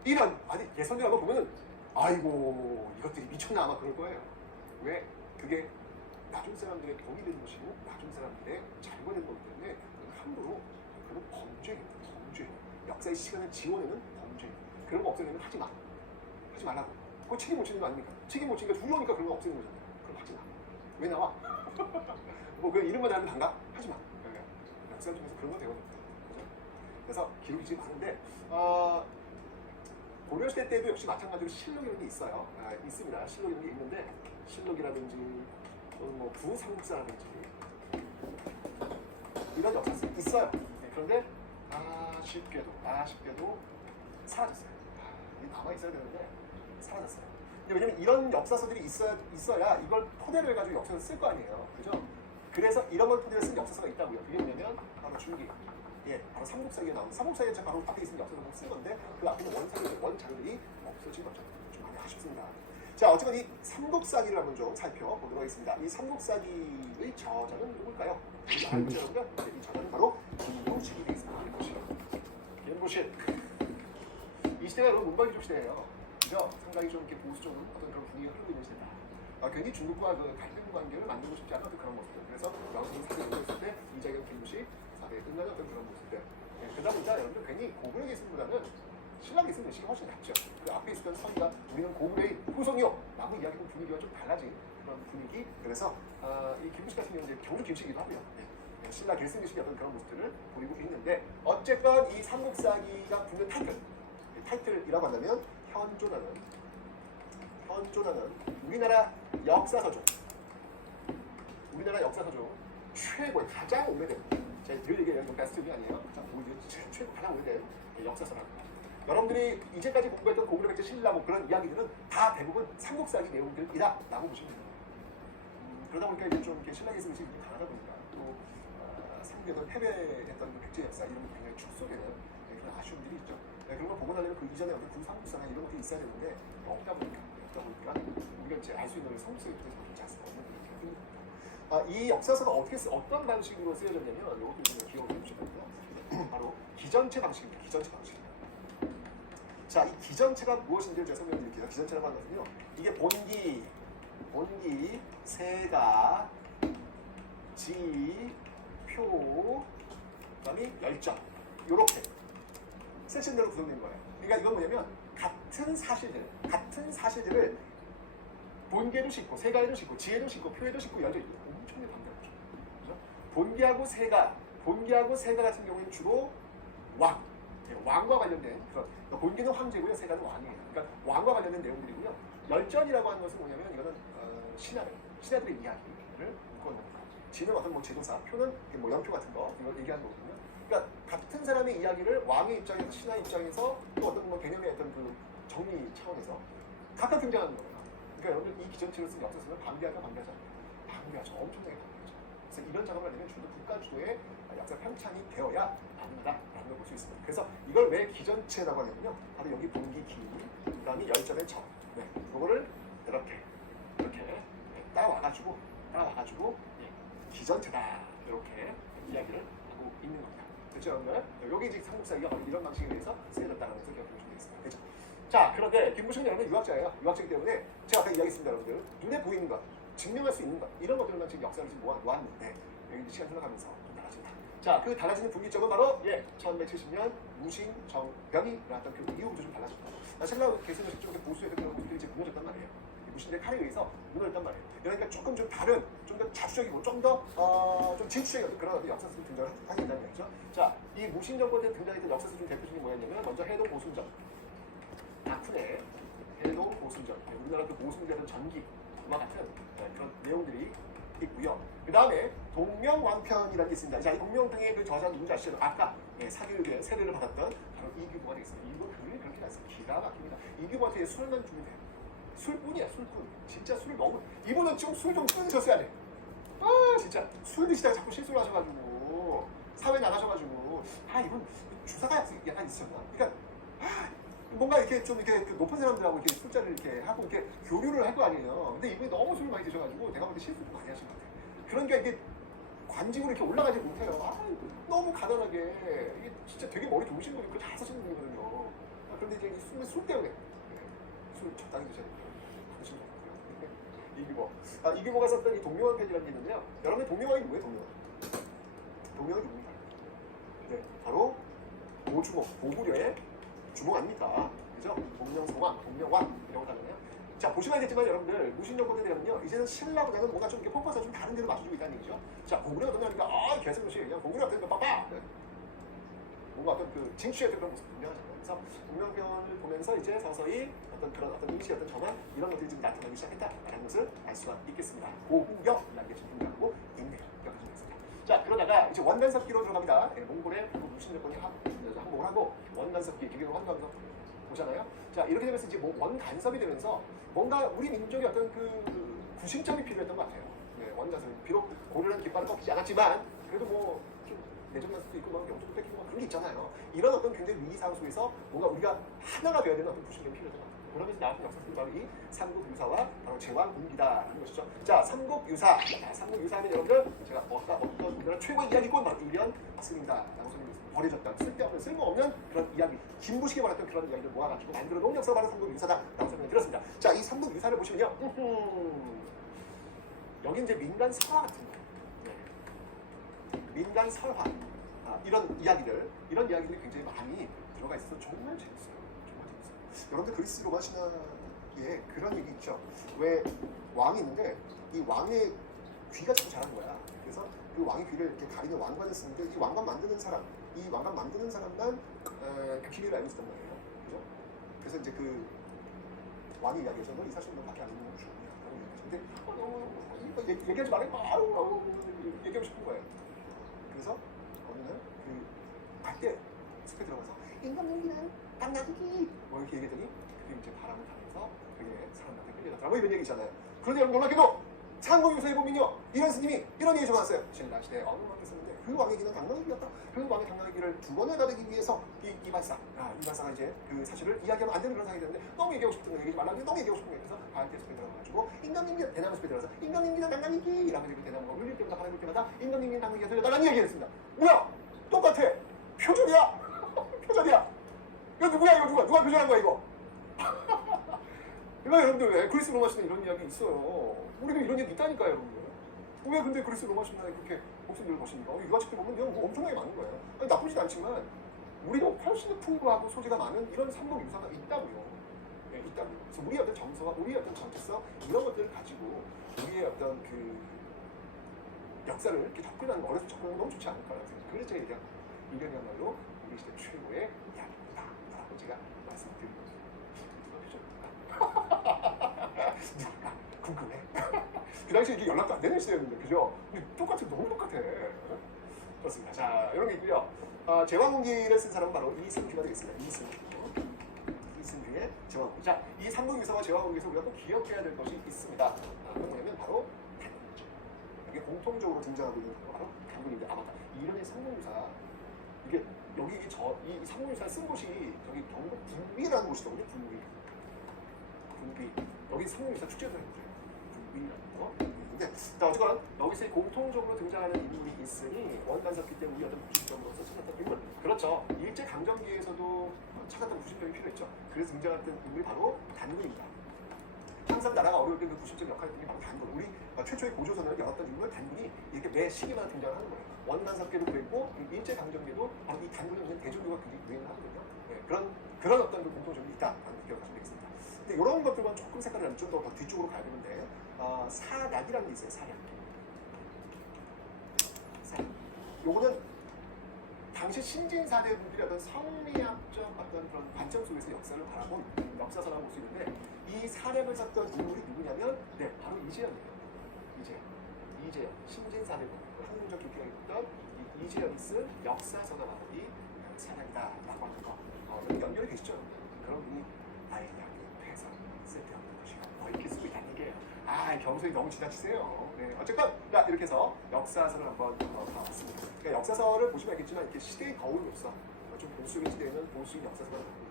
이런 아니 예선이라고 보면은 아이고 이것들이 미쳤나 아마 그럴 거예요. 왜? 그게 나중 사람들의 돈이 된 것이고 나중 사람들의 잘못된 거기 때문에 함부로 그건 범죄입니다. 범죄. 역사의 시간을 지워내는 범죄입니다. 그런 거 없애려면 하지 말라고. 그거 책임 못 지는 거 아닙니까? 책임 못 지니까 두려우니까 그런 거 없애는 거잖아요. 그럼 하지 마. 왜 나와? 뭐 그냥 이름만 알면 반가? 하지 마. 역사 중에서 그런 거 배워야 됩니다. 그래서 기록이 지금 많은데 고려시대 때도 역시 마찬가지로 실록이라는 게 있어요. 있습니다. 실록이라는 게 있는데 실록이라든지 뭐 부삼국사라든지 이런 역사서 있어요. 그런데 아쉽게도 사라졌어요. 남아있어야 되는데 사라졌어요. 왜냐면 이런 역사서들이 있어야 이걸 토대로 해가지고 역사를 쓸 거 아니에요. 그죠? 그래서 이런 걸 토대로 쓴 역사서가 있다고요. 그게 뭐냐면 바로 줄기. 바로 삼국사기에 나오는 삼국사기에 바로 앞에 있는 역사를 쓴 건데 그 앞에 있는 원자료들이 없어진 거죠. 좀 많이 아쉽습니다. 자, 어쨌든 이 삼국사기를 한번 좀 살펴보도록 하겠습니다. 이 삼국사기의 저자는 누굴까요? 알죠, 여러분들? 이 저자는 바로 김부실이 되겠습니다. 김부실. 이 시대가 여러분 문방기족 시대예요. 그죠? 상당히 좀 이렇게 보수적인 어떤 그런 분위기가 흐르고 있는 시대다. 괜히 중국과 그 갈등 관계를 만들고 싶지 않은 그런 모습들. 그래서 명성이 사대에 있을 때 이자경, 김부실 사대에 끝나는 어떤 그런 모습들. 그러다 보니까 여러분들 괜히 고구려 계승보다는 신라 계승 의식이 훨씬 낫죠. 그 앞에 있었던 선가 우리는 고구려의 후손이요 라고 이야기하는 분위기와 좀 달라진 그런 분위기. 그래서 이 김부실 같은 경우는 이제 경주 김씨이기도 하고요. 신라 계승 의식의 어떤 그런 모습들을 보이고 있는데 어쨌건 이 삼국사기가 붙는 타이틀이라고 한다면 현조라는 우리나라 역사서죠. 최고의 가장 오래된 제가 늘 얘기하는 베스트이 아니에요. 최고 가장 오래된 역사서랍니다. 여러분들이 이제까지 공부했던 고구려, 백제, 신라 뭐 그런 이야기들은 다 대부분 삼국사기 내용들이다라고 보시면 됩니다. 그러다 보니까 이제 좀 이렇게 신라 계승 의식이 강하다 보니까 또 상대는 패배했던 백제 역사 이런 게 굉장히 축소되는 그런 아쉬움들이 있죠. 그런 걸 보고 나려면 그 이전에 어떤 구삼국사나 이런 것들이 있어야 되는데 없다 보니까 우리가 이제 알 수 있는 삼국사에 대해서 그렇지 않습니다. 이 역사서가 어떤 방식으로 쓰여졌냐면 이것도 좀 기억을 해주셔야 됩니다. 바로 기전체 방식입니다. 자, 이 기전체가 무엇인지를 제가 설명드릴게요. 기전체라고 하는 것은요, 이게 본기, 세가, 지, 표, 그다음에 열정 이렇게 세신대로 구성된 거예요. 그러니까 이건 뭐냐면 같은 사실들을 본계도 싣고 세가에도 싣고 지혜도 싣고 표에도 싣고 열정이 엄청나게 반대하죠. 본계하고 세가 같은 경우에는 주로 왕, 왕과 관련된 그런 본계는 황제고요, 세가는 왕이에요. 그러니까 왕과 관련된 내용들이고요. 열전이라고 하는 것은 뭐냐면 이거는 신하들의 이야기를 묶어놓은 거. 지는 어떤 뭐 제도사, 표는 뭐 연표 같은 거 이걸 얘기하는 거거든요. 그러니까 같은 사람의 이야기를 왕의 입장에서 신하의 입장에서 또 어떤 뭐 개념의 어떤 그 정리 차원에서 각각 등장하는 거예요. 그러니까 여러분들 이 기전체를 쓴 역사서는 방대하죠, 방대하지 않아요? 방대하죠, 엄청나게 방대하죠. 그래서 이런 작업을 하려면 중국 국가 주도의 역사 편찬이 되어야 가능하다라는 걸 볼 수 있습니다. 그래서 이걸 왜 기전체라고 하냐면요, 바로 여기 봉기 기, 그다음에 열전의 정, 그거를 이렇게 따와가지고 기전체다 이렇게 이야기를 하고 있는 겁니다. 그렇죠, 여러분들? 여기 이제 삼국사기가 이런 방식에 대해서 쓰여졌다는 것을 기억해 주시면 되겠습니다. 그렇죠? 자, 그런데 김부식은 여러분 유학자예요. 유학자이기 때문에 제가 아까 이야기했습니다, 여러분들. 눈에 보이는 것, 증명할 수 있는 것, 이런 것들만 지금 역사를 지금 모았는데 여기 시간 생각하면서 좀 달라진다. 자, 그 달라지는 분기점은 바로 1170년 무신정변이 나왔던 그 이후부터 좀 달라졌다. 신라 개성을 쪽에 보수했던 그런 것들이 이제 무너졌단 말이에요. 무신들의 칼에 의해서 무너졌단 말이에요. 그러니까 조금 좀 다른, 좀 더 자주적이고 좀 더 좀 진취적인 그런 역사들이 등장을 하신다는 거죠. 자, 이 무신 정권에 등장했던 역사서 좀 대표적인 뭐였냐면 먼저 해동 보순전, 다크네 해동 보순전, 우리나라 그 모순되던 전기와 같은 그런 내용들이 있고요. 그 다음에 동명왕편이라는 게 있습니다. 자, 이 동명왕편의 그 저자 누군지 아시죠? 아까 사교육의 세례를 받았던 바로 이규보가 되겠습니다. 이규보 글이 그렇게 났습니다. 기가 막힙니다. 이규보한테 술만 주면 돼요. 술뿐이야, 술뿐. 진짜 술을 너무, 이분은 좀 술 좀 끊으셨어야 돼. 아, 진짜 술 드시다가 자꾸 실수를 하셔가지고 사회 나가셔가지고 이분 주사가 약간 있었나? 그러니까 뭔가 이렇게 좀 이렇게 그 높은 사람들하고 이렇게 술자를 이렇게 하고 이렇게 교류를 할 거 아니에요. 근데 이분이 너무 술을 많이 드셔가지고 내가 볼 때 실수도 많이 하신 것 같아요. 그러니까 이게 관직으로 이렇게 올라가지 못해요. 너무 가난하게. 이게 진짜 되게 머리 좋으신 분이 그거 다 쓰시는 분이거든요. 그런데 이제 술 때문에 술 적당히 드셔야 돼요. 드시는 거고요. 이규보가 썼던 이 동명왕편이라는 게 있는데요. 여러분의 동명왕이 뭐예요, 동명왕? 동명왕이 누굽니까? 바로 고주목, 고구려의 주목 아닙니까? 그죠? 동명성왕, 동명왕이라고 하잖아요. 자, 보시면 알겠지만 여러분들 무신정권에 대하면요, 이제는 신라보다는 뭔가 좀 이렇게 폼파서 좀 다른 데로 맞춰주고 있다는 얘기죠. 자, 고구려가 어떠냐니까 개성없이 그냥 고구려가 어떠니까 빠빠! 뭔가 어떤 그 진취했던 그런 모습 분명하잖아요. 그래서 동명편을 보면서 이제 서서히 어떤 인식, 어떤 전환 이런 것들이 지금 나타나기 시작했다라는 것을 알 수가 있겠습니다. 고구려라는 게 지금 등장하고 있네요. 여기까지 있습니다. 자, 그러다가 이제 원간섭기로 들어갑니다. 몽골의 무신정권이 항복을 하고 원간섭기, 기계로 한다면서 보잖아요. 자, 이렇게 되면서 이제 원간섭이 되면서 뭔가 우리 민족의 어떤 그 구심점이 필요했던 것 같아요. 원간섭. 비록 고려는 깃발을 꺾이지 않았지만 그래도 뭐 좀 내정날 수도 있고 막 영토도 뺏기고 막 그런 게 있잖아요. 이런 어떤 굉장히 위기상 속에서 뭔가 우리가 하나가 되어야 되는 어떤 구심점이 필요했던 것 같아요. 그러면서 나왔던 역사들이 바로 이 삼국유사와 바로 제왕군기다라는 것이죠. 자, 삼국유사. 삼국유사는 여러분들 제가 아까 어떤 우리나라 최고의 이야기꾼 바로 이련 스님이다라고 설명했습니다. 버려졌다. 쓸모없는 그런 이야기. 김부식이 말했던 그런 이야기를 모아가지고 만들어 놓은 역사가 바로 삼국유사다라고 설명을 드렸습니다. 자, 이 삼국유사를 보시면요. 여기 이제 민간 설화 같은 거. 민간 설화. 이런 이야기들이 굉장히 많이 들어가 있어서 정말 재밌어요. 여러분들 그리스 로마 신화에 그런 얘기 있죠. 왜 왕이 있는데 이 왕의 귀가 참 잘한 거야. 그래서 그 왕의 귀를 이렇게 가리는 왕관을 쓰는데 이 왕관 만드는 사람만 그 비밀을 알고 있었단 말이에요. 그죠? 그래서 이제 그 왕이 이야기해서 너 이 사실은 너 밖에 안 있는 거 죽냐? 근데 너무 얘기하지 말아요. 얘기하고 싶은 거예요. 그래서 어느 날 그 갈대 숲에 들어가서 임금님이랑 당나귀 뭐 이렇게 얘기했더니 그게 이제 바람을 타면서 그게 사람한테 끌려갔더라 뭐 이런 얘기 있잖아요. 그런데 여러분 놀랍게도 삼국유사에 보면요, 이런 스님이 이런 얘기 적어놨어요. 신라시대 어느 왕이 있었는데 그 왕의 길은 당나귀였다. 그 왕의 당나귀를 두 번을 가르기 위해서 이발사가 이제 그 사실을 이야기하면 안 되는 그런 상황이 되는데 너무 얘기하고 싶은 거 얘기하지 말라는데 너무 얘기하고 싶은 거예요. 그래서 갈대 숲에 들어가가지고 임금님이 대나무 숲에 들어가서 임금님이랑 당나귀 라고 이렇게 대나무가 울릴 때마다 바람일 때마다 임금님이 당나귀가 들려달라는 얘기를 했습니다. 뭐야? 똑같아. 표절이야. 표절이야. 이거 누구야? 이거 누가 표절한 거야 이거? 이거 여러분들 왜 그리스 로마 신화에 이런 이야기 있어요. 우리도 이런 얘기 있다니까요, 여러분들. 왜 근데 그리스 로마 신화에 그렇게 목숨들을 거십니까? 유아책들 보면 그냥 뭐 엄청나게 많은 거예요. 아니, 나쁘진 않지만 우리도 훨씬 풍부하고 소재가 많은 이런 삼국유사가 있다고요. 네, 있다고요. 그래서 우리의 어떤 정서와 우리의 어떤 정체성 이런 것들을 가지고 우리의 어떤 그 역사를 이렇게 접근하는 거, 어려서 접근하는 거 너무 좋지 않을까요? 그래서 제가 얘기한 이련이야말로 우리 시대 최고의 약이다 라고 제가 말씀드린 거죠. 누굴까? 궁금해. 그 당시에 이게 연락도 안 되는 시대였는데, 그죠? 근데 똑같아, 너무 똑같아. 그렇습니다. 자, 이런 게 있고요. 제왕기를 쓴 사람은 바로 이승규가 되겠습니다. 이승규의 제왕기. 자, 이 삼국유사와 제왕기에서 우리가 꼭 기억해야 될 것이 있습니다. 그건 뭐냐면 바로 단군이죠. 여기 공통적으로 등장하고 있는 거 바로 단군인데, 아 맞다. 이름의 삼국유사, 이게 여기 이 삼국유사를 쓴 곳이 저기 경북 군위라는 곳이거든요. 군위. 여기 삼국유사 축제도 했는데 군위라는 거. 근데 자, 어쨌건 여기서 공통적으로 등장하는 인물이 있으니 원단석기 때문에 우리 어떤 구심점으로서 찾았던 인물. 그렇죠. 일제 강점기에서도 찾았던 구심점이 필요했죠. 그래서 등장했던 인물이 바로 단군입니다. 항상 나라가 어려울 때 그 구심점 역할을 했던 게 바로 단군. 우리 최초의 고조선을 열었던 인물 단군이 이렇게 매 시기마다 등장을 하는 거예요. 원단석기도 그랬고 일제 강점기에도 바로 이 단군을 이제 대중교가 굉장히 유행을 하거든요. 네, 그런 어떤 그 공통점이 있다라는 기억하시면 되겠습니다. 근데 이런 것들만 조금 색깔을 좀 더 뒤쪽으로 가야 되는데, 사략이라는 게 있어요. 사략. 요거는 당시 신진사대분들이 어떤 성리학적 어떤 그런 관점 속에서 역사를 바라본 역사서라고 볼 수 있는데, 이 사략을 썼던 인물이 누구냐면, 네, 바로 이재현이에요. 이재현. 신진사대분, 한국적 교육이 있던 이재현이 쓴 역사서가 바로 이 사략이다라고 하는 거. 연결이 되시죠? 그런 분이 나의 약속해서 쓸데없는 것이고 이렇게 쓰고 있다는 얘기예요. 경성이 너무 지나치세요. 네, 어쨌건 이렇게 해서 역사서를 한번 봐봤습니다. 그러니까 역사서를 보시면 알겠지만 이렇게 시대의 거울로서 좀 보수적인 시대에는 보수적인 역사서가 나오고,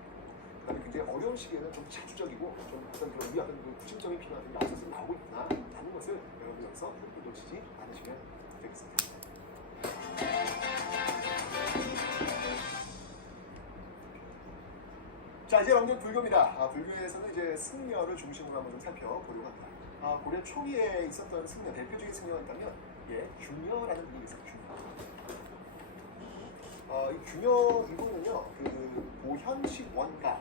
그다음에 굉장히 어려운 시기에는 좀 자주적이고 좀 어떤 그런 어떤 그 구심점이 필요한 역사서가 나오고 있구나라는 것을 여러분 여기서 놓치지 않으시면 되겠습니다. 자, 이제 여러분들 불교입니다. 불교에서는 이제 승려를 중심으로 한번 좀 살펴보려고 합니다. 고려 초기에 있었던 승려, 대표적인 승려가 있다면, 균여라는 분이 있어요. 균여. 이 균여 이분은요, 그 고현식원가.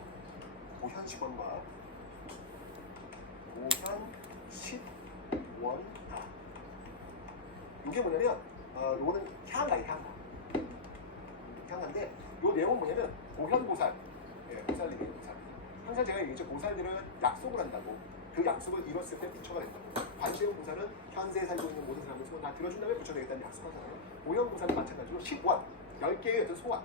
이게 뭐냐면, 요거는 향가예요, 향가인데, 요 내용은 뭐냐면, 고현보살. 보살님이 보살. 항상 제가 얘기했죠. 보살들은 약속을 한다고. 그 약속을 이뤘을 때 부처가 된다고. 관세음 보살은 현세에 살고 있는 모든 사람의 소원 다 들어준 다음에 부처 되겠다는 약속하잖아요. 보현 보살은 마찬가지로 10원, 10개의 어떤 소원.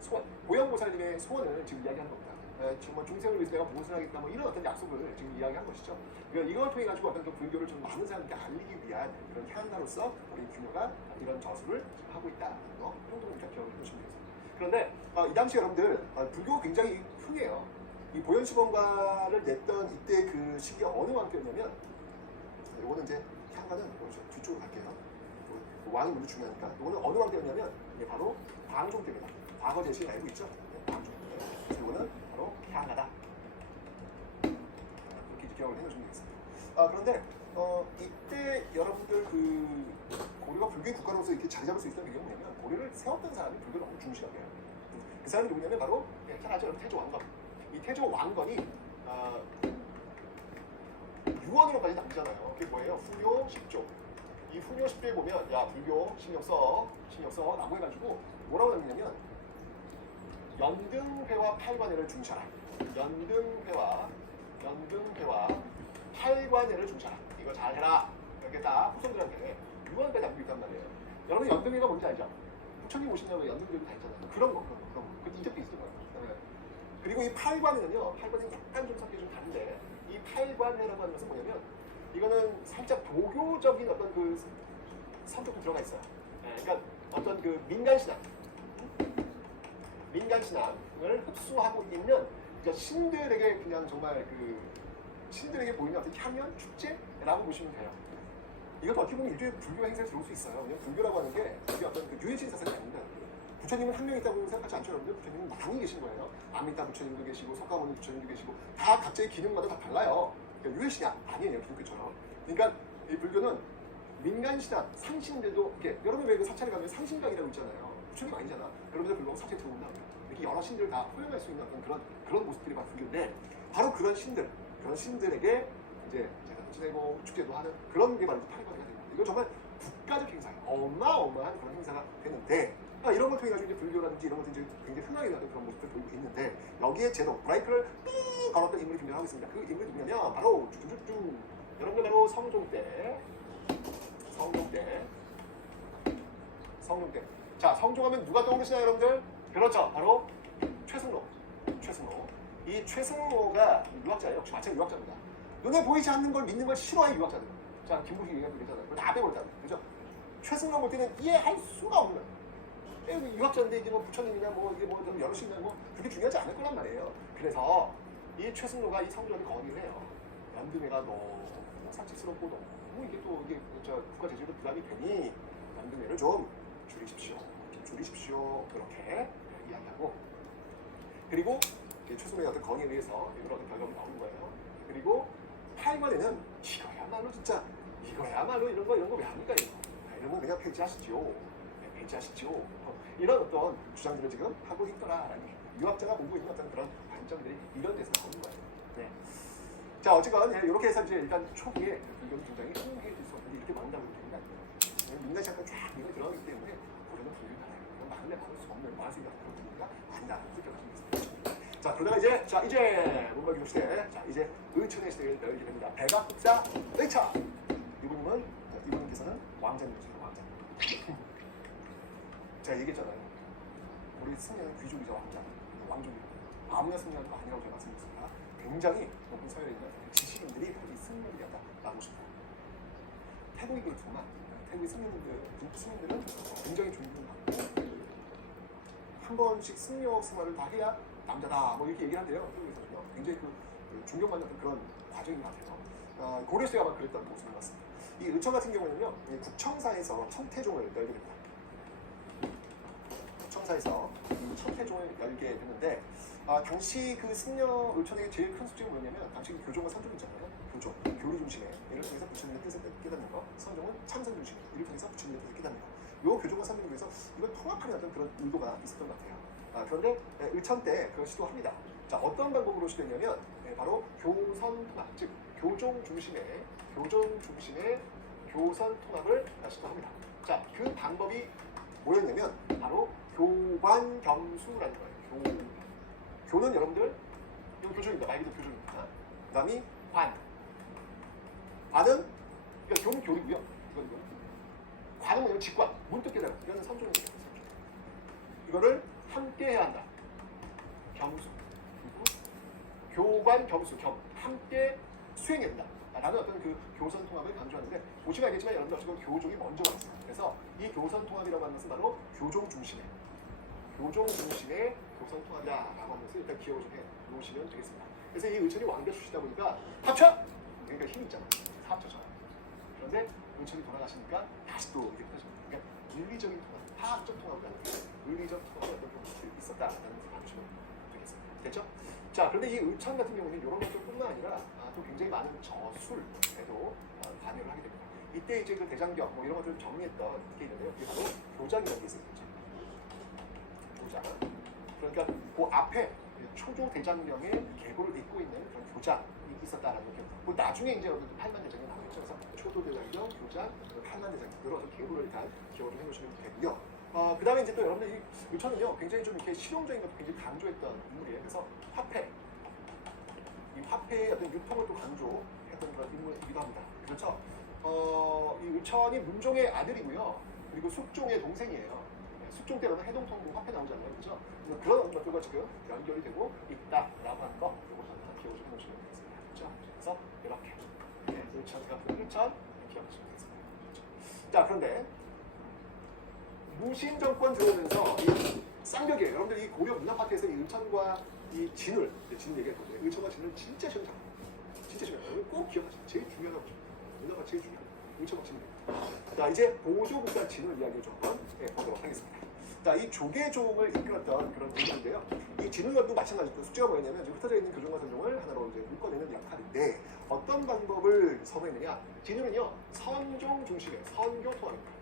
소원. 보현 보살님의 소원을 지금 이야기하는 겁니다. 정말 중생을 위해서 내가 무엇을 하겠다, 뭐 이런 어떤 약속을 지금 이야기한 것이죠. 이걸 통해 가지고 어떤 그 불교를 좀 많은 사람들께 알리기 위한 그런 향가로서 우리 균여가 이런 저수를 지금 하고 있다는 거 정도는 기억해 두시면 되겠습니다. 그런데 이 당시 여러분들 불교가 굉장히 흥해요. 이 보현시범가를 냈던 이때 그 시기가 어느 왕 때였냐면, 요거는 이제 향가는 뒤쪽으로 갈게요. 왕이 모두 중요하니까. 요거는 어느 왕 때였냐면 바로 광종 때입니다. 과거 제시 알고 있죠? 광종. 그래서 요거는 바로 향가다. 그렇게 기억을 해놓으시면 되겠습니다. 그런데 이때 여러분들 그 고려가 불교의 국가로서 이렇게 자리 잡을 수 있었던 배경이 뭐냐면, 고려를 세웠던 사람이 불교를 너무 중시하게 해요. 그 사람이 누구냐면 바로 잘 아죠? 태조 왕건. 이 태조 왕건이 유언으로까지 남잖아요. 그게 뭐예요? 후묘 10조. 이 후묘 10조에 보면 불교 신경 써 라고 해가지고 뭐라고 남기냐면, 연등회와 팔관회를 중시하라. 연등회와 팔관회를 중시하라. 이거 잘 해라. 이렇게 딱 후손들한테 유언까지 남기고 있단 말이에요. 여러분 연등회가 뭔지 알죠? 부처님 오시냐고 연등들도 다 있잖아요. 그런 거. 그 이적도 있을 거예요. 그리고 이 팔관회는요, 팔관은 약간 좀 성격이 좀 다른데, 이 팔관회라고 하는 것은 뭐냐면, 이거는 살짝 도교적인 어떤 그 성격도 들어가 있어요. 그러니까 어떤 그 민간신앙을 흡수하고 있는, 그러니까 신들에게 그냥 정말 그 신들에게 보이는 어떤 향연 축제라고 보시면 돼요. 이것도 어떻게 보면 일종의 불교 행사에 들어올 수 있어요. 왜냐면 불교라고 하는 게 이게 어떤 그 유해진 사상이 아닙니다. 부처님은 한 명 있다고 생각하지 않죠, 여러분들? 부처님은 많이 계신 거예요. 아미타 부처님도 계시고, 석가모니 부처님도 계시고, 다 각자의 기능마다 다 달라요. 그러니까 유해신앙 아니에요, 기독교처럼. 그러니까 이 불교는 민간신앙, 상신들도 이렇게, 여러분 왜 그 사찰에 가면 상신각이라고 있잖아요. 부처님 아니잖아. 여러분들 불교가 사찰 들어온다고요. 이렇게 여러 신들을 다 허용할 수 있는 어떤 그런 모습들이 바로 불교인데, 바로 그런 신들에게 이제 제사도 지내고 축제도 하는 그런 게 바로 팔관회가 되는 거예요. 이건 정말 국가적 행사예요. 어마어마한 그런 행사가 되는데, 이런 걸 통해 가지고 이제 불교라든지 이런 것들이 굉장히 흥하게 나는 그런 모습을 보이고 있는데 여기에 제도 브레이크를 삥 걸었던 인물이 등장하고 있습니다. 그 인물이 누구냐면 바로 쭈쭈쭈쭈 여러분들 바로 성종 때. 자, 성종하면 누가 떠오르시나요, 여러분들? 그렇죠, 바로 최승로. 이 최승로가 유학자예요. 마찬가지 유학자입니다. 눈에 보이지 않는 걸 믿는 걸 싫어해 유학자들. 자, 김구식 얘기가 그랬잖아요. 그걸 다 빼버렸잖아요. 그죠? 최승로 볼 때는 이해할 수가 없는 거예요. 유학자인데 이게 뭐 부처님이나 뭐 이게 뭐 여럿이나 뭐 그렇게 중요하지 않을 거란 말이에요. 그래서 이 최승로가 이 성종한테 건의를 해요. 연등회가 너무 사치스럽고 너무 이게 또 이게 국가 재정도 부담이 되니 연등회를 좀 줄이십시오. 그렇게 이야기하고 그리고 최승로의 어떤 건의에 의해서 이런 어떤 결과가 나오는 거예요. 그리고 8권에는 이거야말로 이런 거 왜 합니까 이런 거 그냥 폐지하시죠. 이런 어떤 주장들을 지금 하고 있더라라는 유학자가 보고 있는 어떤 그런 관점들이 이런 데서 나오는 거예요. 네. 자, 어쨌건 이렇게 해서 이제 일단 초기에 불교 굉장히 흥하게 있었는데 이렇게 만든다고 보니까 민낯이 약간 쫙 이거 들어가기 때문에 고려는 불교잖아요. 마음에 받을 수 없는 마술이가 그런 분위기가 아니다. 느껴가지고 있습니다. 자, 그러다가 이제 문벌기도 시대, 이제 의천의 시대를 열게 됩니다. 백악국사 의천. 이분께서는 왕자님이시죠, 왕자. 제가 얘기했잖아요. 우리 승려는 귀족이자 왕족이고 아무나 승려는 아니라고 제가 말씀드렸습니다. 굉장히 높은 서열에 있는 지식인들이 이 승려를 갖다 나오십니다. 태국이 그렇지만 태국의 승려들은 굉장히 존경받고 한 번씩 승려 생활을 다 해야 남자다 뭐 이렇게 얘기를 한대요. 태국에서는요. 굉장히 그 존경받는 그런 과정인 것 같아요. 고려시대가 아마 그랬던 모습인 것 같습니다. 이 의천 같은 경우는요, 국청사에서 천태종을 열게 됩니다. 국청사에서 이 천태종을 열게 됐는데, 당시 그 승려 의천의 제일 큰 숙제가 뭐냐면, 당시 교종과 선종이잖아요. 교리 중심에 이를 통해서 부처님의 뜻을 깨닫는 거, 선종은 참선 중심에 이를 통해서 부처님의 뜻을 깨닫는 거. 요 교종과 선종을 위해서 이걸 통합하는 어떤 그런 의도가 있었던 것 같아요. 그런데 의천 때 그걸 시도합니다. 자, 어떤 방법으로 시도했냐면, 바로 교선 통합, 즉 교종 중심의 교선 통합을 시도합니다. 자, 그 방법이 뭐였냐면 바로 교관겸수라는 거예요. 교는 여러분들 이거 교종입니다. 말 그대로 교종입니다. 그다음이 관은 그러니까 교는 교리고요. 관은 뭐냐면 직관, 문득 깨달음. 이거는 선종입니다. 이거를 함께 해야 한다. 겸수. 교관 겸수 함께 수행해야 된다. 라는 어떤 그 교선 통합을 강조하는데 보시면 알겠지만 여러분들 어쨌든 교종이 먼저 왔어요. 그래서 이 교선 통합이라고 하는 것은 바로 교종 중심의 교선 통합이다라고 하는 것을 일단 기억을 좀 해 놓으시면 되겠습니다. 그래서 이 의천이 왕대 출시다 보니까 합쳐! 그러니까 힘이 있잖아요. 합쳐져. 그런데 의천이 돌아가시니까 다시 또 이렇게 펴집니다. 그러니까 윤리적인 통합, 파학적 통합이라는 윤리적 통합이 어떤 것이 있었다라는 것을 봐주시면 되겠습니다. 됐죠? 자, 그런데 이 의천 같은 경우는 이런 것뿐만 아니라 또 굉장히 많은 저술에도 관여를 하게 됩니다. 이때 이제 그 대장경 뭐 이런 것들을 정리했던 게 있는데요. 그게 바로 교장이라는 게 있어요. 교장. 그러니까 그 앞에 초조 대장령의 계보를 잇고 있는 그런 교장이 있었다라는 거죠. 그 나중에 이제 팔만대장이 나오겠죠. 그래서 초조 대장경, 교장, 팔만대장 여러 계보를 일단 기억을 해놓으시면 되고요. 그 다음에 이제 또 여러분들 이 의천은요 굉장히 좀 이렇게 실용적인 것도 굉장히 강조했던 인물이에요. 그래서 이 화폐의 어떤 유통을 또 강조했던 그런 인물이기도 합니다. 그렇죠? 이 의천이 문종의 아들이고요. 그리고 숙종의 동생이에요. 숙종 때로는 해동통공 화폐 나오잖아요. 그렇죠? 그런 것들과 지금 연결이 되고 있다라고 하는 거 이것을 하나 기억을 좀 해주시면 되겠습니다. 그렇죠? 그래서 이렇게 의천 같은 의천 기억하시면 되겠습니다. 그렇죠? 자, 그런데 무신 정권 들어오면서 이 쌍벽이에요. 여러분들 이 고려 문화 파트에서 이 의천과 이 진을 얘기했거든요. 의천과 진을 진짜 중요해요. 꼭 기억하시죠. 제일 중요하다고 보십니다. 문화가 제일 중요해요. 의천과 진입니다. 자, 이제 보조국사 진을 이야기를 좀 보도록 하겠습니다. 자, 이 조계종을 이끌었던 그런 인물인데요. 이 진을과도 마찬가지로 숙제가 뭐였냐면 지금 흩어져 있는 교종과 선종을 하나로 이제 묶어내는 역할인데 어떤 방법을 선호했느냐? 진을은요 선종 중심의 선교 통합입니다.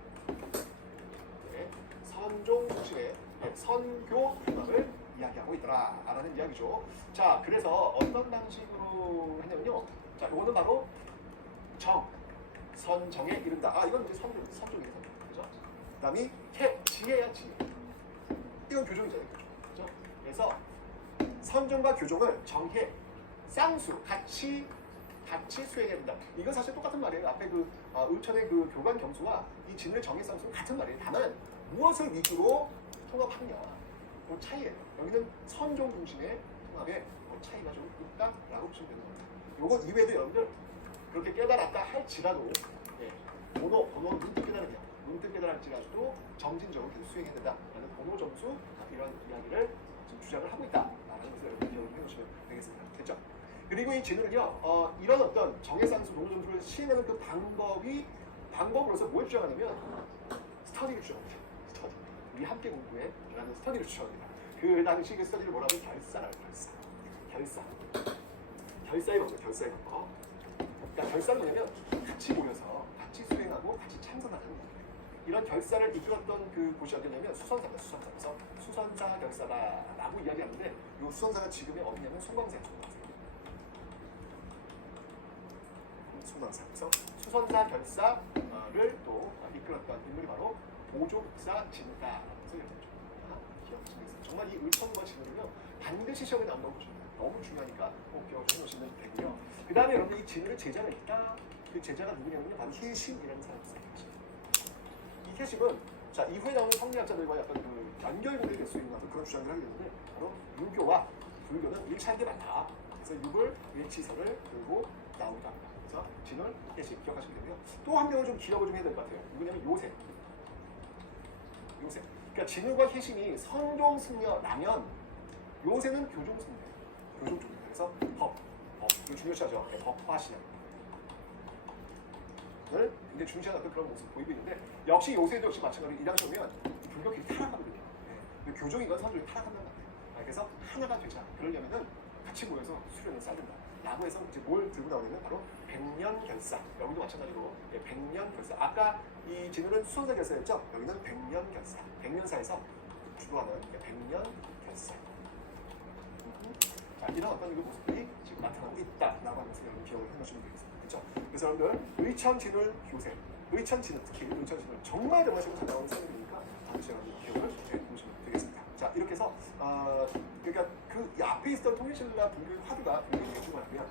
선종 중심의 선교 통합을 이야기하고 있더라라는 이야기죠. 자, 그래서 어떤 방식으로 했냐면요. 자, 이거는 바로 선정에 이른다. 이건 이제 선종이에요. 그죠? 그다음이 지혜야 지혜. 이건 교종이잖아요. 교종. 그렇죠? 그래서 선종과 교종을 정해 쌍수 같이 수행해야 된다. 이건 사실 똑같은 말이에요. 앞에 그 을천의 그 교관 경수와 이 진을 정해 쌍수는 같은 말이에요. 다만 무엇을 위주로 통합하느냐 그 차이예요. 여기는 선종 중심의 통합에 차이가 좀 있다라고 보시면 되는 겁니다. 요거 이외에도 여러분들 그렇게 깨달았다 할지라도 번호 문득 깨달으냐 문득 깨달을지라도 정진적으로 계속 수행해야 된다라는 번호 점수 이런 이야기를 지금 주장을 하고 있다라는 것을 여러분 기억을 해놓으시면 되겠습니다. 됐죠? 그리고 이 진을요 이런 어떤 정해상수 번호 점수를 시행하는 그 방법으로서 뭘 주장하냐면 스터디를 주장합니다. 스터디. 우리 함께 공부해라는 스터디를 주장합니다. 그 당시 그 스터디를 뭐라고 결사라고 결사의 방법, 결사의 방법. 그러니까 결사는 뭐냐면 같이 모여서 같이 수행하고 같이 참선하는 거예요. 이런 결사를 이끌었던 그 곳이 어디냐면 수선사입니다. 수선사. 그래서 수선사 결사다라고 이야기하는데 이 수선사가 지금의 어디냐면 송광사예요. 송광사. 그래서 수선사 결사를 또 이끌었던 인물이 바로 보조국사 진다라고 해서 기억하시겠습니다. 정말 이 을천과 진을요 반드시 시험에 나온다고 보시면 돼요. 너무 중요하니까 꼭 기억해 놓으시면 되고요. 그 다음에 여러분들 이 진을의 제자가 있다. 그 제자가 누구냐면요 바로 혜심이라는 사람이었어요. 이 혜심은 자 이후에 나오는 성리학자들과 약간 그 연결고리가 될 수 있는 그런 주장을 하게 되는데 바로 유교와 불교는 일치하게 맞다. 그래서 육을 일치설을 들고 나오기도 합니다. 그래서 진을 혜심 기억하시면 되고요. 또 한 명을 좀 기억을 좀 해야 될 것 같아요. 누구냐면 요새. 그러니까 진울과 혜심이 선종 승려라면 요새는 교종 승려. 교종 쪽입니다. 그래서 법 이거 중요시하죠. 법화 신앙을 굉장히 중시하는 어떤 그런 모습을 보이고 있는데 역시 요새도 역시 마찬가지로 이 당시 오면 불교끼리 타락하거든요. 교종이건 선종이 타락한다는 거예요. 그래서 하나가 되자. 그러려면은 같이 모여서 수련을 쌓아야 된다. 라고 해서 이제 뭘 들고 나오냐면 바로 백년결사. 여기도 마찬가지로 백년결사. 아까 이 진울은 수선사 결사였죠? 여기는 백년결사. 백년사에서 주도하는 백년결사. 자, 이런 어떤 모습들이 지금 나타나고 있다라고 하면서 여러분 기억을 해놓으시면 되겠습니다. 그렇죠? 그래서 여러분들 의천, 진울, 요새 의천, 진울, 특히 의천, 진울 정말 지금 잘 나오는 사람들이니까 반드시 여러분 기억을 해놓으시면 되겠습니다. 자, 이렇게 해서 그러니까 그 앞에 있었던 통일신라 분교의 화두가 분교의 중요하면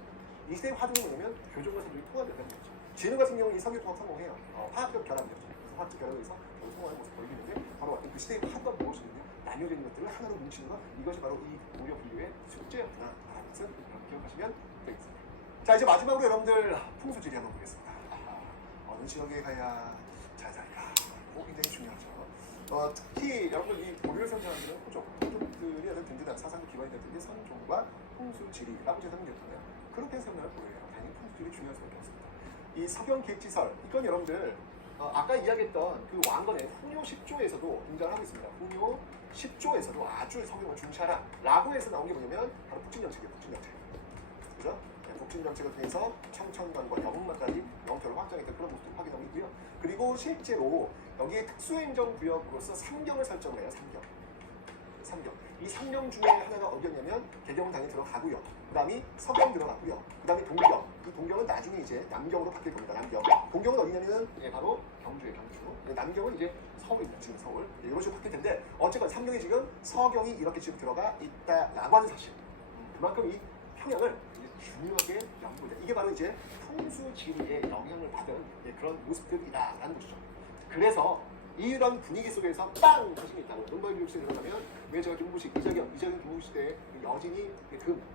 이 시대의 화두는 뭐냐면 교종과 선종이 통합된다는 거죠. 진울 같은 경우는 이 성교통합 성공해요. 화학적 결합이죠. 그래서 화학적 결합을 해서 통합하는 모습을 보이는데 바로 어떤 그 시대의 화두가 무엇이냐면 나뉘어져 있는 것들을 하나로 뭉치는 것, 이것이 바로 이 고려 분교의 숙제였구나라는 것을 기억하시면 되겠습니다. 자, 이제 마지막으로 여러분들 풍수지리 한번 보겠습니다. 어느 지역에 가야 잘 살까? 굉장히 중요하죠. 특히 여러분들 이 고려를 선정하는 호족들이 아주 든든한 사상의 기반이 되는 게 선종과 풍수지리라고 제가 생겼잖아요. 그렇게 생각을 보여요. 당연히 풍수지리 중요할 수밖에 없습니다. 이 서경계지설, 이건 여러분들 아까 이야기했던 그 왕건의 훈요 10조에서도 등장을 하고 있습니다. 훈요 10조에서도 아주 성경을 중시하라 라고 해서 나온 게 뭐냐면 바로 북진정책이에요. 북진정책. 그죠? 네, 북진정책을 통해서 청천관과 영문만까지 영토를 확장했던 그런 모습도 확인하고 있고요. 그리고 실제로 여기에 특수행정구역으로서 3경을 설정을 해요. 3경. 이 3경 중에 하나가 어디였냐면 개경당에 들어가고요. 그 다음이 서경 들어갔고요. 그 다음에 동경. 이 동경은 나중에 이제 남경으로 바뀔 겁니다. 남경. 동경은 어디냐면은 바로 경주예요. 경주. 남경은 이제 서울입니다. 지금 서울. 이런 식으로 바뀔 텐데 어쨌건 3경이 지금 서경이 이렇게 지금 들어가 있다라고 하는 사실. 그만큼 이 평양을 중요하게 연구해요. 이게 바로 이제 풍수지리의 영향을 받은 그런 모습들이다라는 것이죠. 그래서 이런 분위기 속에서 빵 하심이 있다고. 논벌 교육실에 들어가면 왜 제가 김무식, 이재경 김무식 시대에 여진이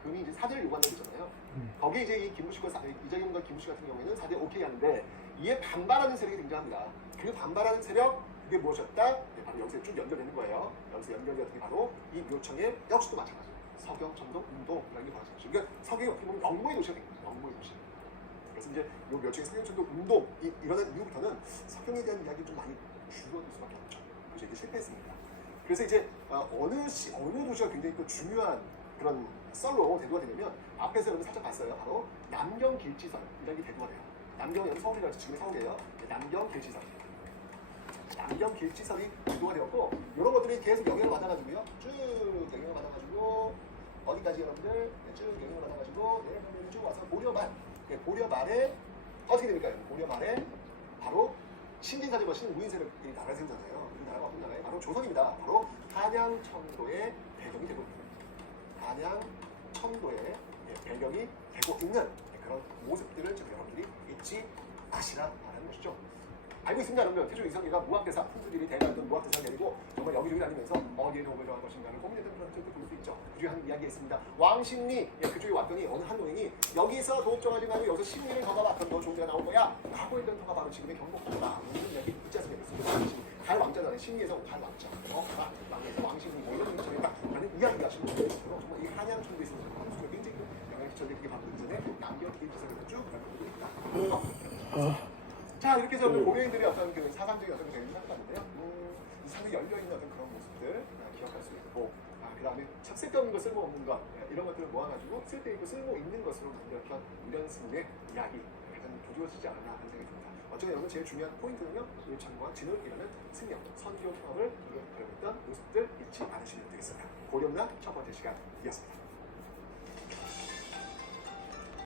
금이 이제 사대를 요구한다고 했잖아요. 거기에 이제 이 김무식과 이재경과 김무식 같은 경우에는 사대 오케이 하는데 이에 반발하는 세력이 등장합니다. 그 반발하는 세력 그게 무엇이었다? 네, 바로 여기서 쭉 연결되는 거예요. 여기서 연결되는 게 바로 이 묘청의 역시도 마찬가지예요. 서경, 점동, 운동이라는 게 바로 사실. 그러니까 서경이 어떻게 보면 영모의 도시가 된 거예요. 영모의 도시. 그래서 이제 이 묘청의 서경, 점동, 운동이 일어난 이후부터는 서경에 대한 이야기를 좀 많이 줄어들 수밖에 없죠. 그래서 이게 실패했습니다. 그래서 이제 어느 도시가 굉장히 또 중요한 그런 썰로 대두가 되냐면 앞에서 여러분 살짝 봤어요. 바로 남경길지설이라는 게 대두가 돼요. 남경은 여기 서울이라서 지금의 서울이에요. 남경길지설. 남경길지설이 대두가 되었고 이런 것들이 계속 영향을 받아가지고요. 쭉 영향을 받아가지고 어디까지 여러분들 쭉 영향을 받아가지고 내려가면 쭉 와서 고려 말에 어떻게 됩니까? 고려 말에 바로 신진사제와 신무인세력이 나라를 세우잖아요. 이 나라가 어떤 나라예요? 바로 조선입니다. 바로 한양천도의 배경이 되고 있는 한양천도의 배경이 되고 있는 그런 모습들을 좀 여러분들이 잊지 마시라라는 것이죠. 알고 있습니다, 여러분. 태조 이성계가 무학대사, 풍수들이 대단했던 무학대사를 내리고 정말 여기저기 다니면서 어디에 도움을 정할 것인가를 고민했던 그런 것들도 볼 수 있죠. 그중에 한 이야기가 있습니다. 왕십리 그쪽에 왔더니 어느 한 노인이 여기서 도읍 정하지 말고 여기서 십리를 더 가봐. 그럼 더 좋은 데가 나올 거야. 라고 했던 터가 바로 지금의 경복궁이다. 이런 이야기 있지 않습니까? 달 왕자잖아요. 십리에서 달 왕자. 왕에서 왕십리 뭐 이런 의미가 라는 이야기가 지금 정말 이 한양천도에 있는 풍수가 굉장히 영향이 끼쳤는데 그게 바로 그 전에 남겨두기 기사를 쭉 갖고 있다. 자, 이렇게 해서 오늘 고려인들의 어떤 그 사상적인 어떤 대응을 살펴봤는데요. 이 상당히 열려있는 어떤 그런 모습들 기억할 수 있고, 그 다음에 참 쓸데없는 거, 쓸모없는 것, 이런 것들을 모아가지고 쓸데있고 쓸모있는 것으로 만들었던 이런 승부의 이야기, 약간 조조해지지 않았나 하는 생각이 듭니다. 어쨌든 여러분 제일 중요한 포인트는요, 울창과 진울이라는 승려, 선교 경험을 그려냈던 모습들 잊지 않으시면 되겠습니다. 고려문화 첫 번째 시간이었습니다.